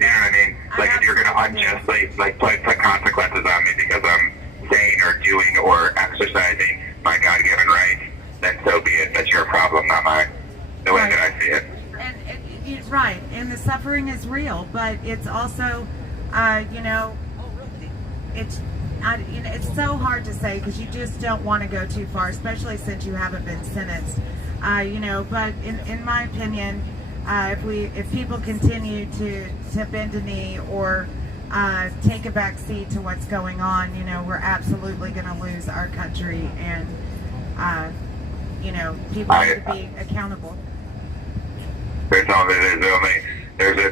You know what I mean? If you're going to unjustly put consequences on me because I'm saying or doing or exercising my God-given rights, then so be it. That's your problem, not mine. The way that I see it. And right, and the suffering is real, but it's also, it's so hard to say because you just don't want to go too far, especially since you haven't been sentenced. But in my opinion, if people continue to bend a knee or take a back seat to what's going on, we're absolutely going to lose our country, and people need to be accountable.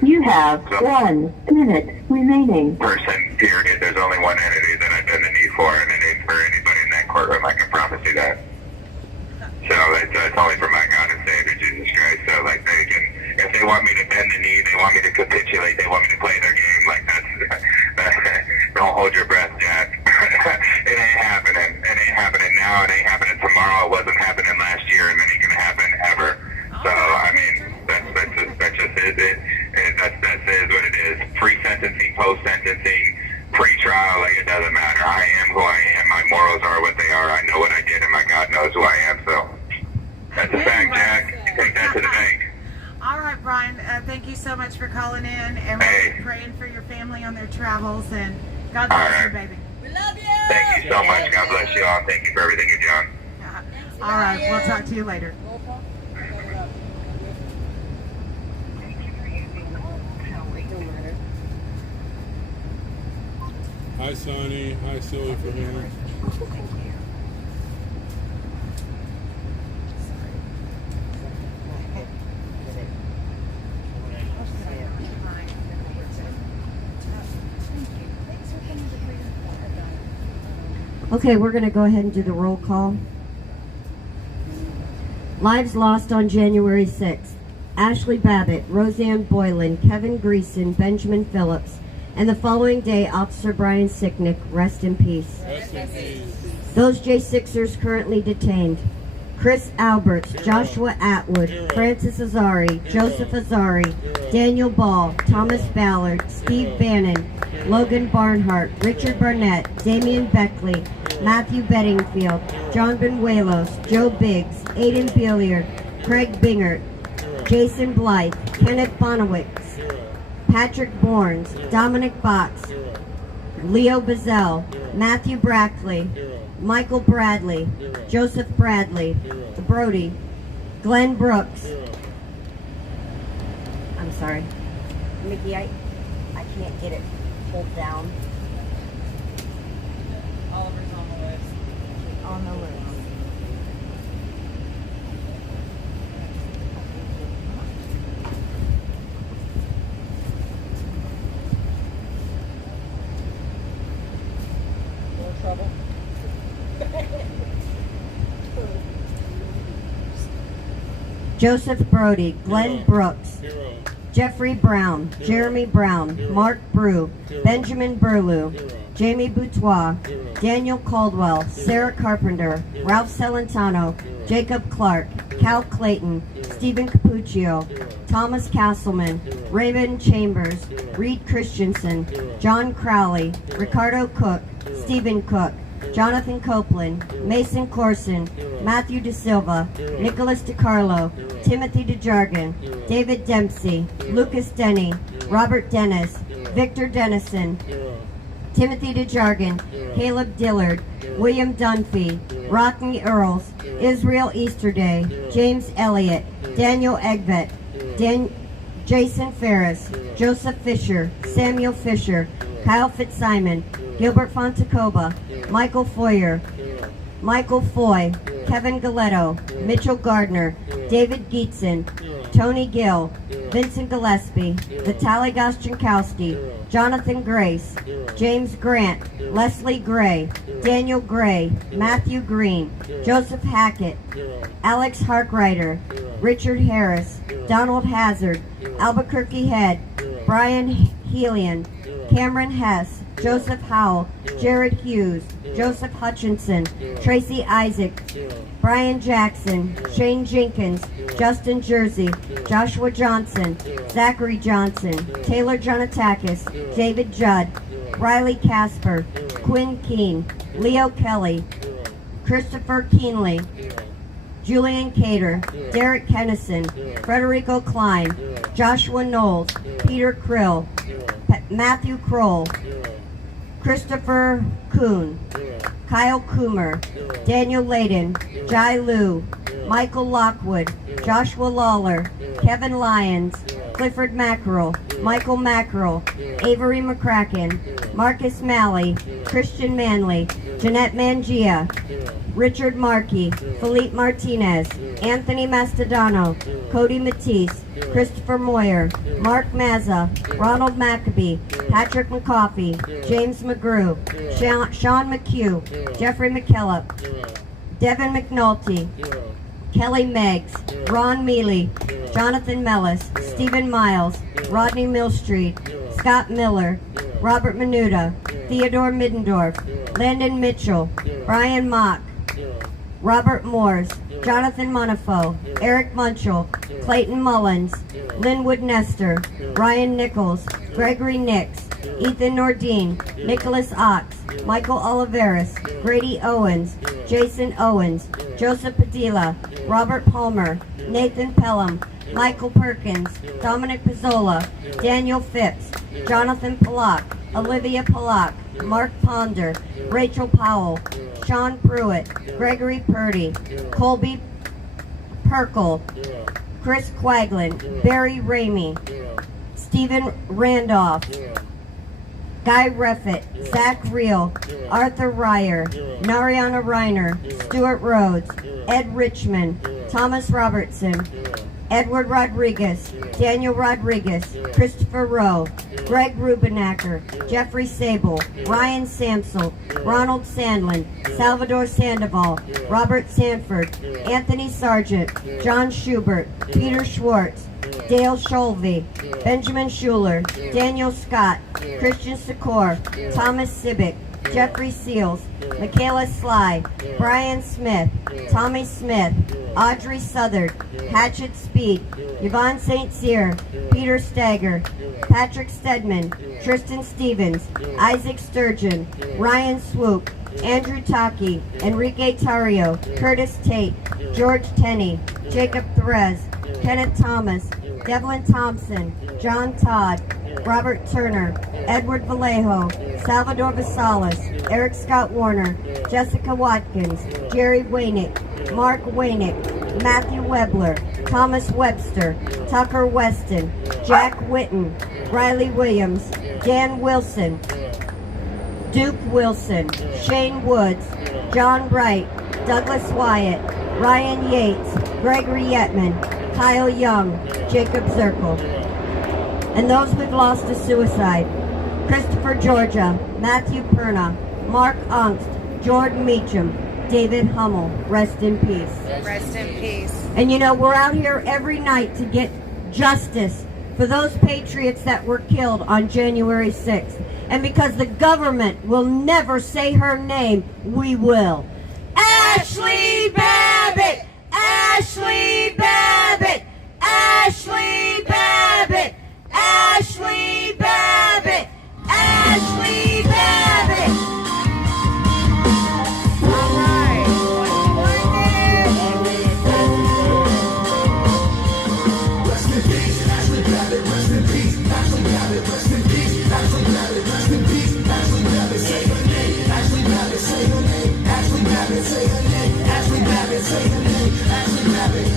You have 1 minute remaining. Person, period. There's only one entity that I bend the knee for, and it ain't for anybody in that courtroom. I can promise you that. So it's only for my God and Savior, Jesus Christ. So if they want me to bend the knee, they want me to capitulate, they want me to play their game, don't hold your breath, Jack. It ain't happening. It ain't happening now. It ain't happening tomorrow. It wasn't happening last year, and it ain't gonna happen ever. So that's just it. That is what it is. Pre-sentencing, post-sentencing, pre-trial, it doesn't matter. I am who I am. My morals are what they are. I know what I did, and my God knows who I am. So that's a fact, Jack. Take that to the bank. All right, Brian. Thank you so much for calling in, and we'll be praying for your family on their travels. And God bless you, baby. We love you. Thank you so much. God bless you all. Thank you for everything you've done. All right, we'll talk to you later. Hi, Sonny. Hi, Silly for me. Okay, we're going to go ahead and do the roll call. Lives lost on January 6th. Ashley Babbitt, Roseanne Boylan, Kevin Greason, Benjamin Phillips, and the following day, Officer Brian Sicknick, rest in peace. Rest in peace. Those J6ers currently detained: Chris Alberts, Joshua Atwood, Francis Azari, Joseph Azari, Daniel Ball, Thomas Ballard, Steve Bannon, Logan Barnhart, Richard Barnett, Damian Beckley, Matthew Bedingfield, John Benuelos, Joe Biggs, Aiden Billiard, Craig Bingert, Jason Blythe, Kenneth Bonowitz, Patrick Bournes, Dominic Box, Leo Bazell, Matthew Brackley, Michael Bradley, Joseph Bradley, Brody, Glenn Brooks. I'm sorry, Mickey, I can't get it pulled down. Oliver's on the list. On the list. More trouble. Joseph Brody, Glenn Brooks, Jeffrey Brown, Jeremy Brown, Mark Brew, Benjamin Burlew, Jamie Boutois, Daniel Caldwell, Sarah Carpenter, Ralph Celentano, Jacob Clark, Cal Clayton, Stephen Capuccio, Thomas Castleman, Raven Chambers, Reed Christensen, John Crowley, Ricardo Cook, Stephen Cook, Jonathan Copeland, Mason Corson, Matthew De Silva, Nicholas DiCarlo, Timothy DeJargan, David Dempsey, Lucas Denny, Robert Dennis, Victor Dennison, Timothy DeJargan, Caleb Dillard, William Dunphy, Rodney Earls, Israel Easterday, James Elliott, Daniel Eggvet, Jason Ferris, Joseph Fisher, Samuel Fisher, Kyle Fitzsimon, Gilbert Fontecoba, Michael Foyer, Michael Foy, Kevin Galetto, Mitchell Gardner, David Geetson, Tony Gill, Vincent Gillespie, Vitaly Goszczynkowski, Jonathan Grace, James Grant, Leslie Gray, Daniel Gray, Matthew Green, Joseph Hackett, Alex Harkrider, Richard Harris, Donald Hazard, Albuquerque Head, Brian Helian, Cameron Hess, Joseph Howell, Jared Hughes, Joseph Hutchinson, Tracy Isaac, Brian Jackson, Shane Jenkins, Justin Jersey, Joshua Johnson, Zachary Johnson, Taylor Jonatakis, David Judd, Riley Casper, Quinn Keene, Leo Kelly, Christopher Keenley, Julian Cater, Derek Kennison, Frederico Klein, Joshua Knowles, Peter Krill, Matthew Kroll, Christopher Kuhn, Kyle Coomer, Daniel Layden, Jai Lu, Michael Lockwood, Joshua Lawler, Kevin Lyons, Clifford Mackerel, Michael Mackerel, Avery McCracken, Marcus Malley, Christian Manley, Jeanette Mangia, Richard Markey, Philippe Martinez, Anthony Mastodano, Cody Matisse, Christopher Moyer, Mark Mazza, Ronald Maccabee, Patrick McCoffey, James McGrew, Sean McHugh, Jeffrey McKillop, Devin McNulty, Kelly Meggs, Ron Mealy, Jonathan Mellis, Stephen Miles, Rodney Millstreet, Scott Miller, Robert Menuda, Theodore Middendorf, Landon Mitchell, Brian Mock, Robert Moores, Jonathan Monifo, Eric Munchell, Clayton Mullins, Linwood Nestor, Ryan Nichols, Gregory Nix, Ethan Nordine, Nicholas Ox, Michael Oliveris, Grady Owens, Jason Owens, Joseph Padilla, Robert Palmer, Nathan Pelham, Michael Perkins, Dominic Pizzola, Daniel Phipps, Jonathan Pollock, Olivia Pollock, Mark Ponder, Rachel Powell, Sean Pruitt, Gregory Purdy, Colby Perkle, Chris Quaglin, Barry Ramey, Stephen Randolph, Guy Reffitt, Zach Reel, Arthur Ryer, Nariana Reiner, Stuart Rhodes, Ed Richmond, Thomas Robertson, Edward Rodriguez, Daniel Rodriguez, Christopher Rowe, Greg Rubenacker, Jeffrey Sable, Ryan Samsel, Ronald Sandlin, Salvador Sandoval, Robert Sanford, Anthony Sargent, John Schubert, Peter Schwartz, Dale Sholvey, Benjamin Schuler, Daniel Scott, Christian Secor, Thomas Sibick, Jeffrey Seals, Michaela Sly, Brian Smith, Tommy Smith, Audrey Southard, Hatchet Speed, Yvonne St. Cyr, Peter Stagger, Patrick Stedman, Tristan Stevens, Isaac Sturgeon, Ryan Swoop, Andrew Taki, Enrique Tario, Curtis Tate, George Tenney, Jacob Therese, Kenneth Thomas, Devlin Thompson, John Todd, Robert Turner, Edward Vallejo, Salvador Vasalis, Eric Scott Warner, Jessica Watkins, Jerry Waynick, Mark Waynick, Matthew Webler, Thomas Webster, Tucker Weston, Jack Witten, Riley Williams, Dan Wilson, Duke Wilson, Shane Woods, John Wright, Douglas Wyatt, Ryan Yates, Gregory Yetman, Kyle Young, Jacob Zirkle. And those we've lost to suicide: Christopher Georgia, Matthew Perna, Mark Ongst, Jordan Meacham, David Hummel. Rest in peace. Rest in peace. And you know, we're out here every night to get justice for those patriots that were killed on January 6th. And because the government will never say her name, we will. Ashley Babbitt! Ashley Babbitt! Ashley Babbitt! Ashley Babbitt! Ashley Babbitt! All right. Rest in peace, Ashley Babbitt. Rest in peace, Ashley Babbitt. Rest in peace, Ashley Babbitt. Rest in peace, Ashley Babbitt. Say her name. Ashley Babbitt. Say her name. Ashley Babbitt. Say her name. Ashley Babbitt. Say her name. Ashley Babbitt.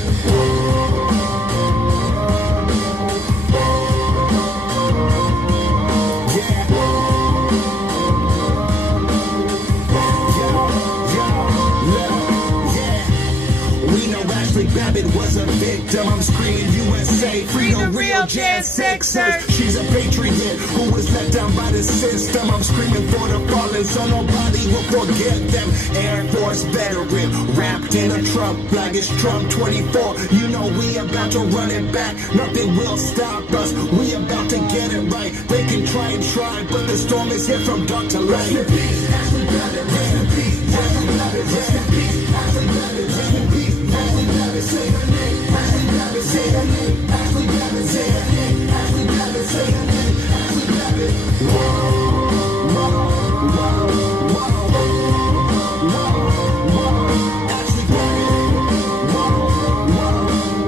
Babbitt was a victim. I'm screaming USA, free the real Jan Sixers. She's a patriot who was let down by the system. I'm screaming for the fallen so nobody will forget them. Air Force veteran, wrapped in a Trump flag. It's Trump 24. You know we about to run it back. Nothing will stop us. We about to get it right. They can try, but the storm is here from dark to light. Rest in peace, Ashley Babbitt. Rest in peace, Ashley Babbitt. Rest in peace, Ashley Babbitt. Rest in peace, Ashley Babbitt. Say her name. Ashley Babbitt. Say her name. Ashley Babbitt. Say her name. Ashley Babbitt. Say her name. Ashley Babbitt.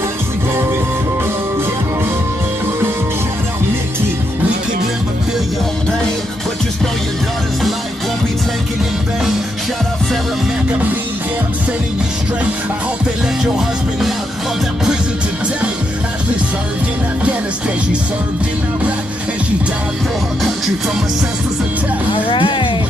Ashley Babbitt. Shout out Nikki. We can never feel your pain, but just know your daughter's like a bee, yeah, I'm sending you straight. I hope they let your husband out of that prison today. Ashley served in Afghanistan, she served in Iraq, and she died for her country from a senseless attack. All right.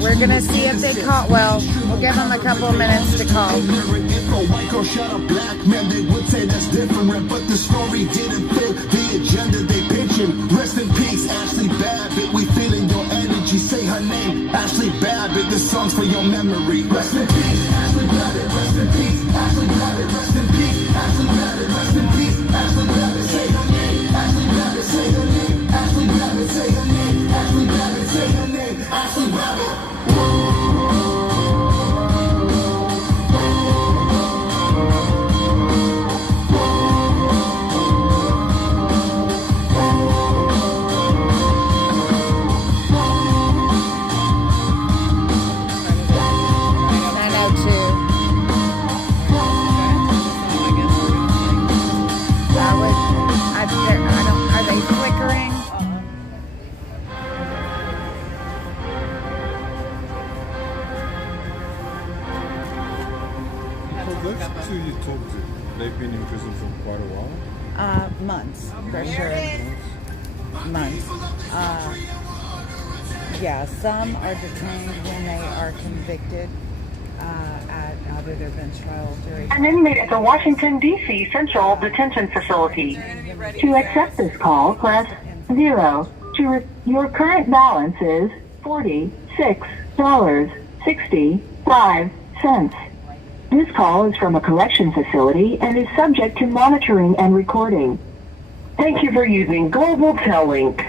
We're gonna see if they call. Well, we'll give them a couple of minutes to call. If a white girl shot a black man, they would say that's different, but the story didn't fit the agenda they pitching. Rest in peace, Ashley Babbitt. We feeling your energy. Say her name, Ashley Babbitt. This song's for your memory. Rest in peace, Ashley Babbitt. Rest in peace, Ashley Babbitt. Rest in peace, Ashley Babbitt. Rest in peace, Ashley Babbitt. Say her name, Ashley Babbitt. Say her name, Ashley Babbitt. Say her name, Ashley Babbitt. Say her name, Ashley Babbitt. Are they flickering? So those two you talked to, they've been in prison for quite a while? Months, for sure. Months. Yeah, some are detained when they are convicted at either their bench trial jury. An inmate at the Washington, D.C. Central Detention Facility. To accept this call, press 0. Your current balance is $46.65. This call is from a correction facility and is subject to monitoring and recording. Thank you for using Global Tel-Link.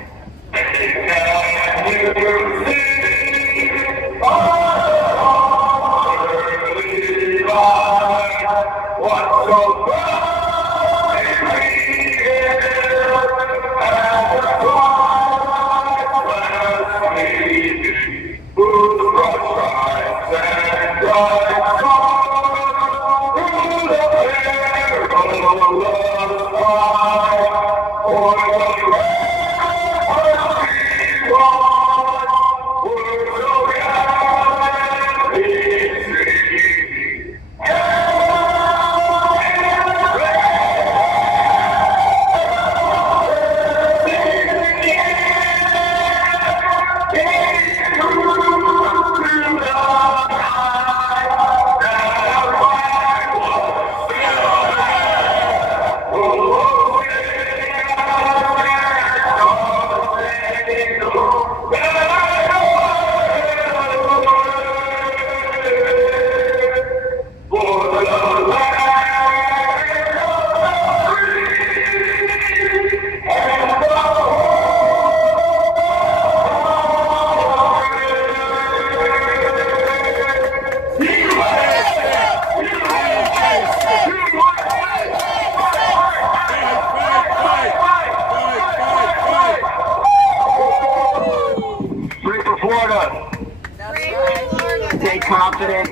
Stay confident,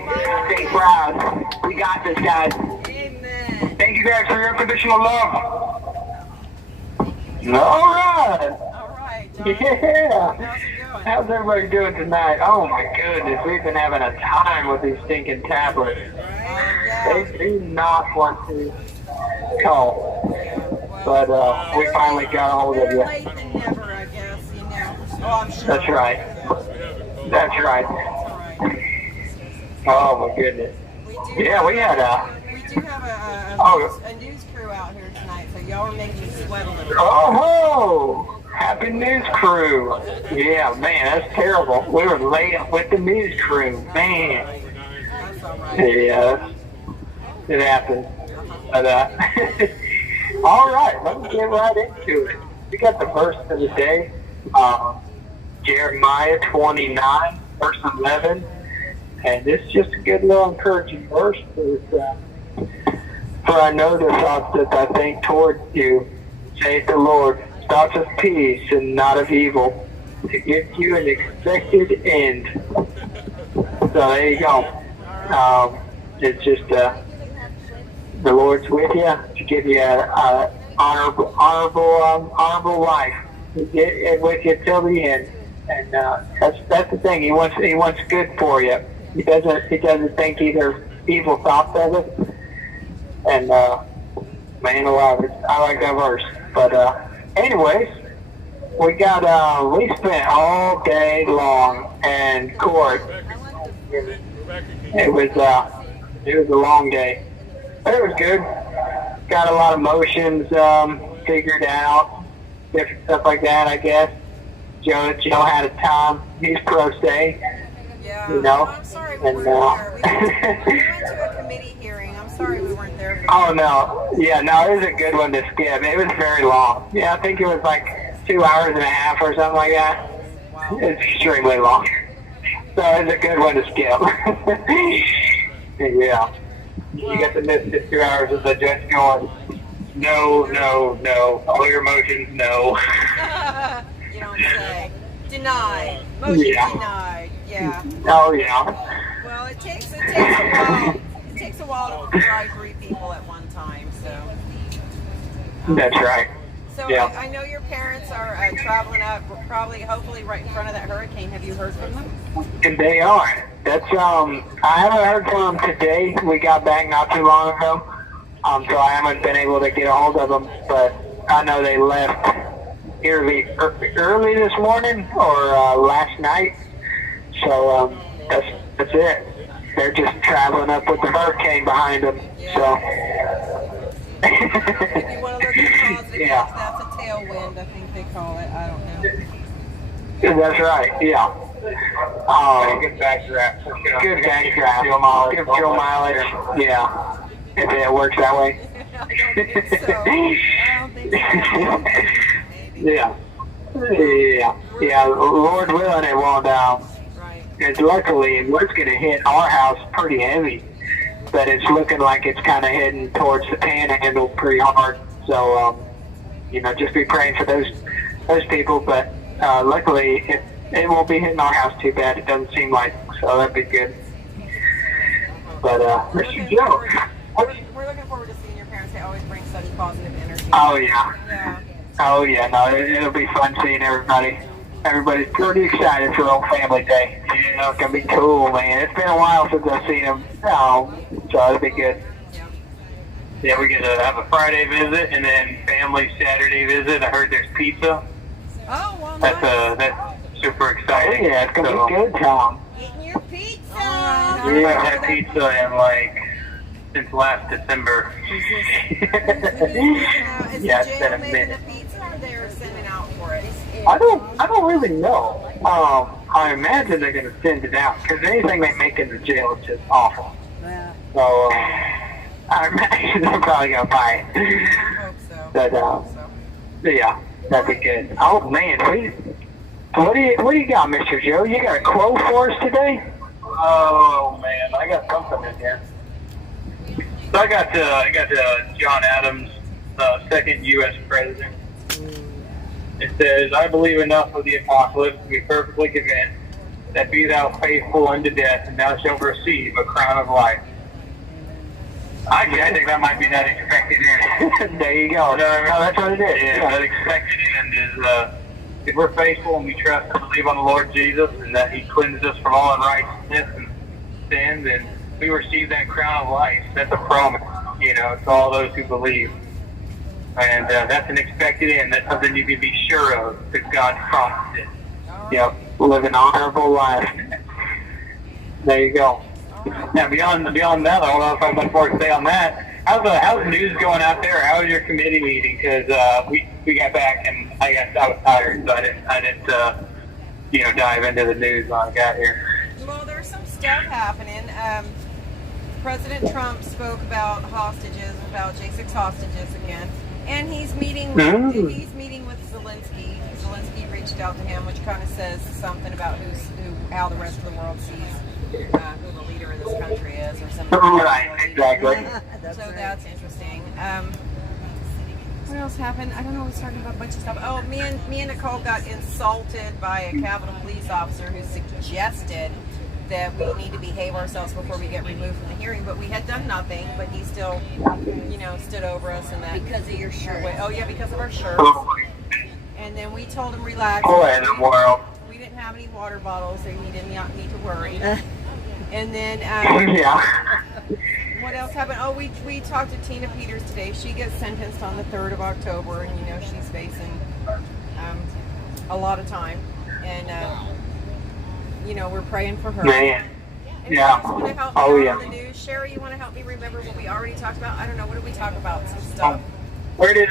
stay proud. We got this, guys. Amen. Thank you guys for your unconditional love. All right. All right. Yeah. How's everybody doing tonight? Oh my goodness, we've been having a time with these stinking tablets. They do not want to call. But we finally got a hold of you. Late than never, I guess, you know. Oh, I'm sure. That's right. That's right. Oh my goodness. Yeah, we had We do have a news crew out here tonight, so y'all are making me sweat a little. Oh, happy news crew. Yeah, man, that's terrible. We were late with the news crew, man. That's all right. Yeah, it happened. But all right, let's get right into it. We got the verse of the day, Jeremiah 29, verse 11. And this is just a good little encouraging verse. For I know the thoughts that I think towards you, saith the Lord, thoughts of peace and not of evil, to give you an expected end. So there you go. It's just the Lord's with you to give you an honorable life, to get with you till the end. And that's the thing. He wants good for you. He doesn't think either evil thoughts of it. And man alive, I like that verse. But anyways, we spent all day long in court. It was a long day, but it was good. Got a lot of motions figured out, different stuff like that, I guess. Joe had a time. He's pro se. Yeah. You know? I'm sorry we weren't there. We went to a committee hearing. I'm sorry we weren't there. Oh, no. Yeah, no, it was a good one to skip. It was very long. Yeah, I think it was like 2 hours and a half or something like that. Wow. It's extremely long. So it was a good one to skip. Yeah. You get to miss the 2 hours of the judge going, no, all your motions, no. You don't say. Denied. Motion denied. Yeah. Oh, yeah. Well, it takes a while. It takes a while to drive 3 people at one time, so. That's right. So yeah. I know your parents are traveling up, hopefully right in front of that hurricane. Have you heard from them? And they are. That's I haven't heard from them today. We got back not too long ago, so I haven't been able to get a hold of them. But I know they left early this morning or last night. So that's it. They're just traveling up with the hurricane behind them. Yeah. So. If you want to look at the positive, Yeah. that's a tailwind, I think they call it. I don't know. That's right. Yeah. Good backdraft. Good backdraft. Good fuel mileage. Yeah. If it works that way. I don't think so. Yeah. Yeah. Lord willing, it won't down. Right. And luckily, it's going to hit our house pretty heavy. But it's looking like it's kind of heading towards the panhandle pretty hard. So, just be praying for those people. But luckily, it won't be hitting our house too bad. It doesn't seem like, so that'd be good. But Mr. Joe, we're looking forward to seeing your parents. They always bring such positive energy. Oh yeah. Yeah. Oh yeah. No, it'll be fun seeing everybody. Everybody's pretty excited for old family day. It's gonna be cool, man. It's been a while since I've seen them. So it'll be good. Yeah, we're gonna have a Friday visit and then family Saturday visit. I heard there's pizza. Oh, well, nice. That's super exciting. Oh, yeah, it's gonna be good, Tom. Getting your pizza. I haven't had pizza in since last December. Is Yeah, the it's been a jail making minute. the pizza or they're sending out for it? I don't really know. I imagine they're gonna send it out because anything they make in the jail is just awful. Yeah. So I imagine they're probably gonna buy it. I hope so. But yeah, that'd be good. Oh man, what do you got, Mr. Joe? You got a quote for us today? Oh man, I got something in here. So I got John Adams, second U.S. president. It says, "I believe enough of the apocalypse to be perfectly convinced that be thou faithful unto death, and thou shalt receive a crown of life." Actually, I think that might be that expected end. There you go. No, that's what it is. Yeah, that expected end is if we're faithful and we trust and believe on the Lord Jesus and that He cleanses us from all unrighteousness and sin, then we receive that crown of life. That's a promise, to all those who believe. And that's an expected end. That's something you can be sure of because God promised it. Yep, live an honorable life. There you go. Now, beyond that, I don't know if I have much more to say on that. How's news going out there? How was your committee meeting? Because we got back and I was tired, so I didn't dive into the news when I got here. Well, there's some stuff happening. President Trump spoke about hostages, about J6 hostages again, and he's meeting with Zelensky. Zelensky reached out to him, which kind of says something about how the rest of the world sees who the leader of this country is, or something. Right, exactly. So that's interesting. What else happened? I don't know. I was talking about a bunch of stuff. Oh, me and Nicole got insulted by a Capitol police officer who suggested that we need to behave ourselves before we get removed from the hearing, but we had done nothing, but he still, stood over us and that. Because of your shirt. Oh yeah, because of our shirts. And then we told him, relax. Boy in the world. We didn't have any water bottles, so you didn't need to worry. And then what else happened? Oh, we talked to Tina Peters today. She gets sentenced on the 3rd of October, and she's facing a lot of time. And we're praying for her. Man. And Yeah. you guys want to help me out on the news? Sherry, you want to help me remember what we already talked about? I don't know. What did we talk about? Some stuff. Where did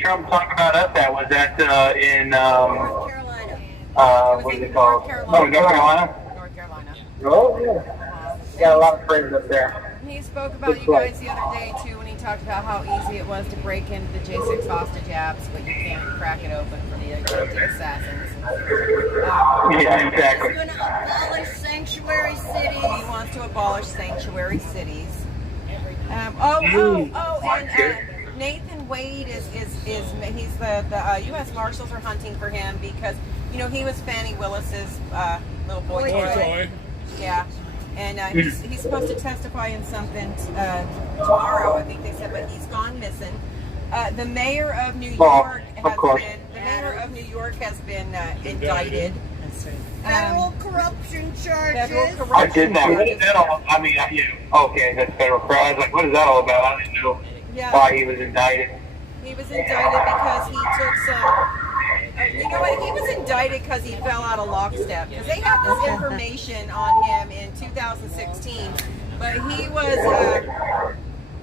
Trump talk about us at? Was that in North Carolina. what is it called? Oh, North Carolina. North Carolina. Oh yeah. Got a lot of friends up there. He spoke about you guys the other day too when he talked about how easy it was to break into the J6 hostage apps, but you can't crack it open for the attempted assassins. Yeah, exactly. He's going to abolish sanctuary cities. He wants to abolish sanctuary cities. And Nathan Wade is he's the U.S. Marshals are hunting for him because he was Fannie Willis's little boy. Yeah. And he's supposed to testify in something tomorrow, I think they said, but he's gone missing. The mayor of New York has been indicted. Federal corruption charges. I did that. What is that all? I mean, okay, that's federal fraud. I was like, what is that all about? I didn't know why he was indicted. He was indicted because he took some. You know what? He was indicted because he fell out of lockstep. Because they had this information on him in 2016, but he was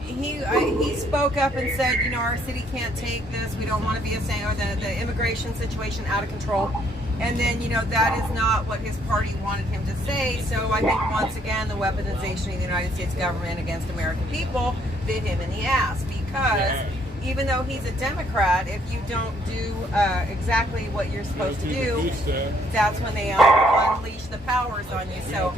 he spoke up and said, our city can't take this. We don't want to be the immigration situation out of control. And then that is not what his party wanted him to say. So I think once again the weaponization of the United States government against American people bit him in the ass because. Even though he's a Democrat, if you don't do exactly what you're supposed to do, that's when they unleash the powers on you. So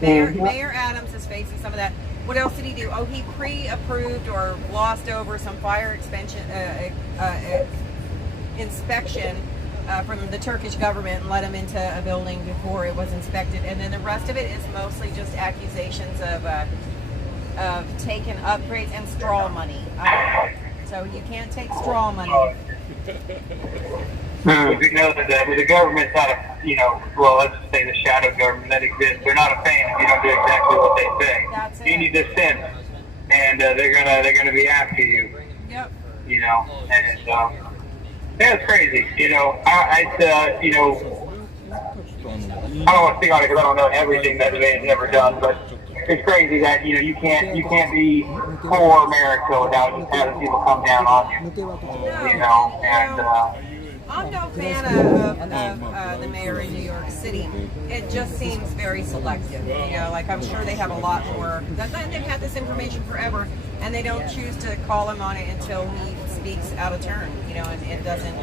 Mayor Adams is facing some of that. What else did he do? Oh, he pre-approved or glossed over some fire inspection from the Turkish government and let him into a building before it was inspected. And then the rest of it is mostly just accusations of taking upgrades and straw money. So you can't take straw money. We know that the government's not let's just say the shadow government that exists. They're not a fan if you don't do exactly what they say. That's it. You need to send, and they're gonna be after you. Yep. And it's crazy. I don't want to speak on it because I don't know everything that the man's ever done, but. It's crazy that you can't be for America without just having people come down on you. I'm no fan of the mayor in New York City. It just seems very selective. I'm sure they have a lot more. They've had this information forever, and they don't choose to call him on it until he speaks out of turn. And it doesn't.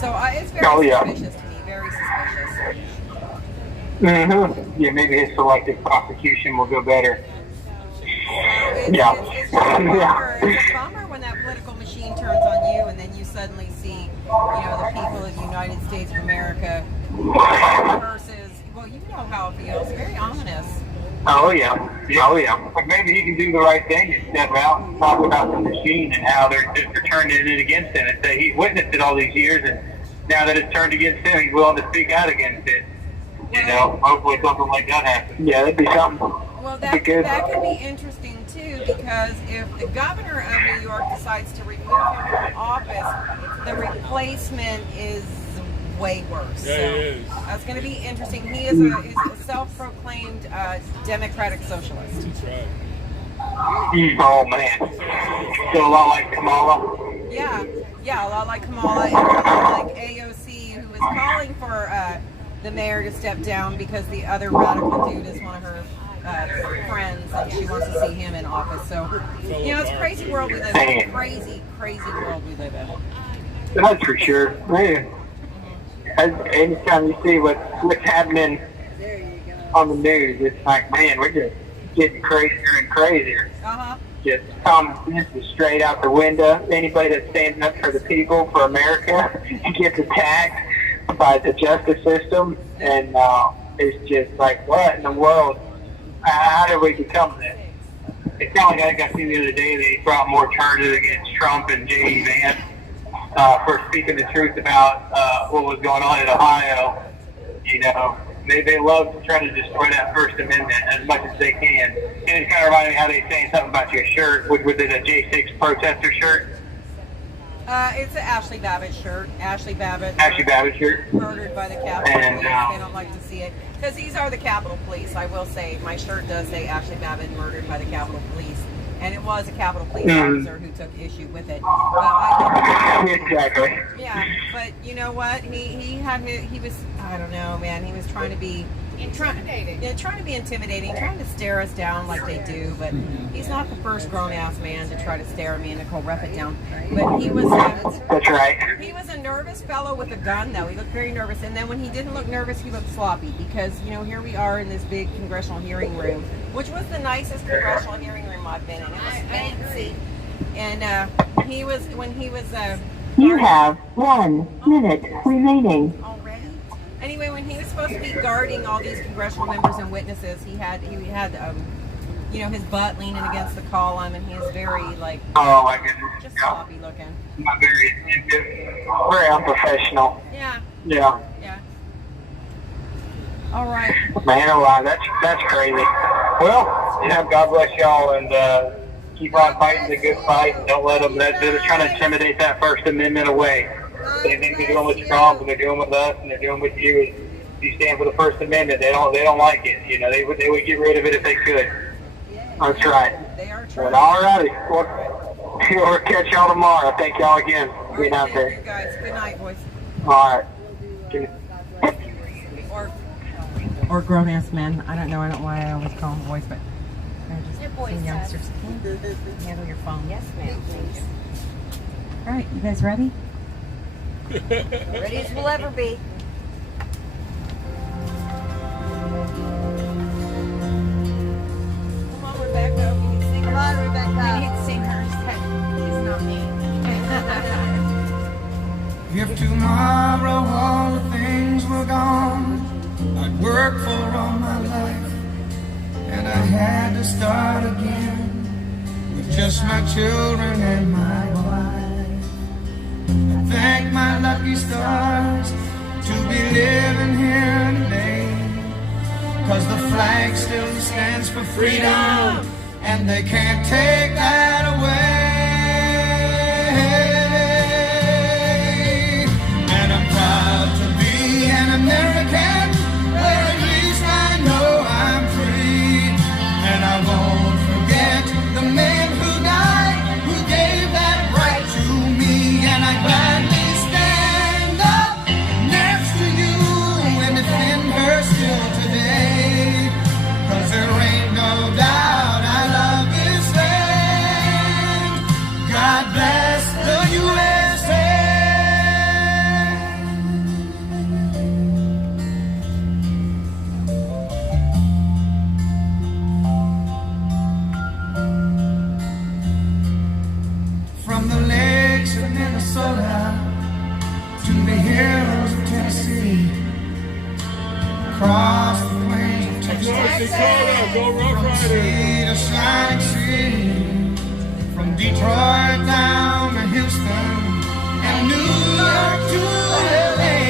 So it's very suspicious to me. Very suspicious. Mm-hmm. Yeah, maybe his selective prosecution will go better. It's a bummer when that political machine turns on you, and then you suddenly see, the people of the United States of America versus. Well, you know how it feels. Very ominous. Oh yeah. But maybe he can do the right thing and step out and talk about the machine and how they're turning it against him, and say he's witnessed it all these years, and now that it's turned against him, he's willing to speak out against it. Hopefully something like that happens. Yeah, that'd be something. Well, that could be interesting too, because if the governor of New York decides to remove him from office, the replacement is way worse. Yeah, so it is. That's going to be interesting. He is a self-proclaimed democratic socialist. That's right. Oh man, so a lot like Kamala. Yeah, a lot like Kamala and a lot like AOC, who is calling for the mayor to step down because the other radical dude is one of her friends and she wants to see him in office. So, it's a crazy world we live in. Crazy world we live in. That's for sure. Man. Anytime you see what's happening on the news, it's like, man, we're just getting crazier and crazier. Just common sense is straight out the window. Anybody that's standing up for the people, for America, gets attacked by the justice system, and it's just like, what in the world? How did we become this? It's not like I think I seen the other day they brought more charges against Trump and J.D. Vance for speaking the truth about what was going on in Ohio. They love to try to destroy that First Amendment as much as they can. And it kind of reminded me how they saying something about your shirt. Was it a J6 protester shirt? It's an Ashley Babbitt shirt. Ashley Babbitt shirt. Murdered by the Capitol And, Police. They don't like to see it. Because these are the Capitol Police, I will say. My shirt does say Ashley Babbitt murdered by the Capitol Police. And it was a Capitol Police officer who took issue with it. Exactly. Yeah, but you know what? He was, I don't know, man. He was trying to be intimidating. Trying to be intimidating, trying to stare us down like they do. But he's not the first grown-ass man to try to stare me and Nicole Ruffett down. But he was. That's right. He was a nervous fellow with a gun, though. He looked very nervous. And then when he didn't look nervous, he looked sloppy. Because here we are in this big congressional hearing room, which was the nicest congressional hearing room I've been in. It was fancy. And when he was. You have 1 minute remaining. Already? Anyway, when he was supposed to be guarding all these congressional members and witnesses, he had his butt leaning against the column, and he is very oh my goodness, just sloppy looking. Not very attentive, very unprofessional. Yeah. Yeah. Yeah. All right. Man alive, that's crazy. Well, God bless y'all, and keep on fighting the good fight. And don't let them. They're trying to intimidate that First Amendment away. They think they're doing with Trump, and they're doing with us, and they're doing with you. If you stand for the First Amendment, they don't like it. They would get rid of it if they could. That's right. They are trying. But all righty, we'll catch y'all tomorrow. Thank y'all again for being out there. You guys, good night, boys. All right. Or grown-ass men. I don't know. I don't know why I always call them boys, but they're just boys, some youngsters. Handle your phone. Yes, ma'am, please. All right, you guys ready? Ready as we'll ever be. Come on, Rebecca. Can you sing Come on, Rebecca. I need to sing hers. It's not me. If tomorrow all the things were gone I'd worked for all my life, and I had to start again with just my children and my wife. I thank my lucky stars to be living here today, 'cause the flag still stands for freedom, and they can't take that away. And I'm proud to be an American, where at least I know I'm free. And I won't forget the men who died, who gave that right to me. And I gladly stand up next to you and defend her still today, 'cause there ain't no doubt I love this land. God bless the USA. From the lakes of Minnesota to the hills of Tennessee, across the plains of Texas, from sea to shining sea, from Detroit down to Houston and New York to LA.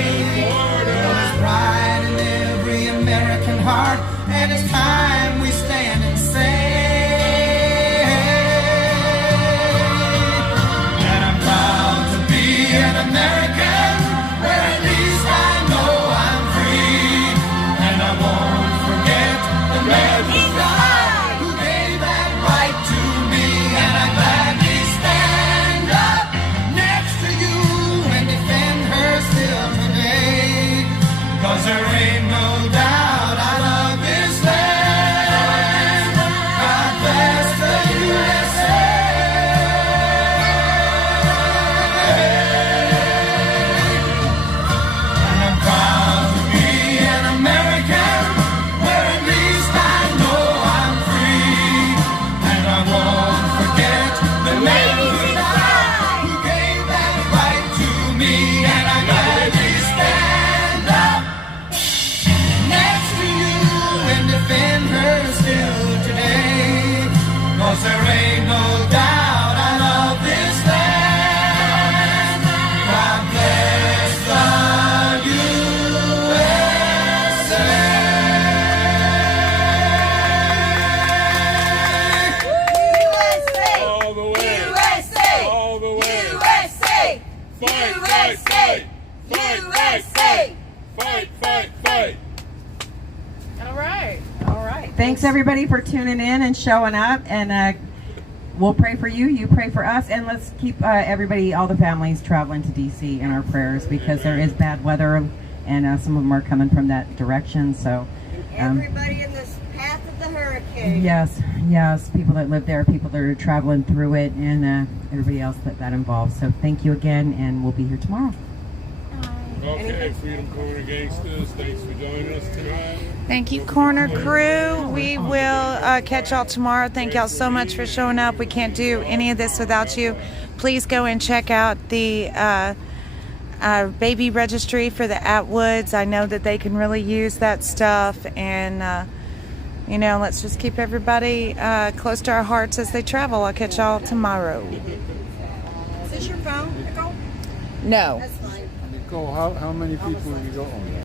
There's pride in every American heart, and it's time we stand and say, an American, where at least I know I'm free. And I won't forget the man who died, who gave that right to me. And I gladly stand up next to you and defend her still today, 'cause there ain't no doubt I love this land. God bless the USA. There ain't no doubt I love this land. God bless the USA. Thanks everybody for tuning in and showing up, and we'll pray for you, you pray for us, and let's keep everybody, all the families traveling to DC in our prayers, because there is bad weather and some of them are coming from that direction. So Everybody in this path of the hurricane. yes, people that live there, people that are traveling through it, and everybody else that involves. So thank you again, and we'll be here tomorrow. Okay, Freedom Corner Gangsters, thanks for joining us tonight. Thank you, Corner Crew. We will catch y'all tomorrow. Thank y'all so much for showing up. We can't do any of this without you. Please go and check out the baby registry for the Atwoods. I know that they can really use that stuff, and you know, let's just keep everybody close to our hearts as they travel. I'll catch y'all tomorrow. Is this your phone, Nicole? No. That's fine. Nicole, how many people have you got on there?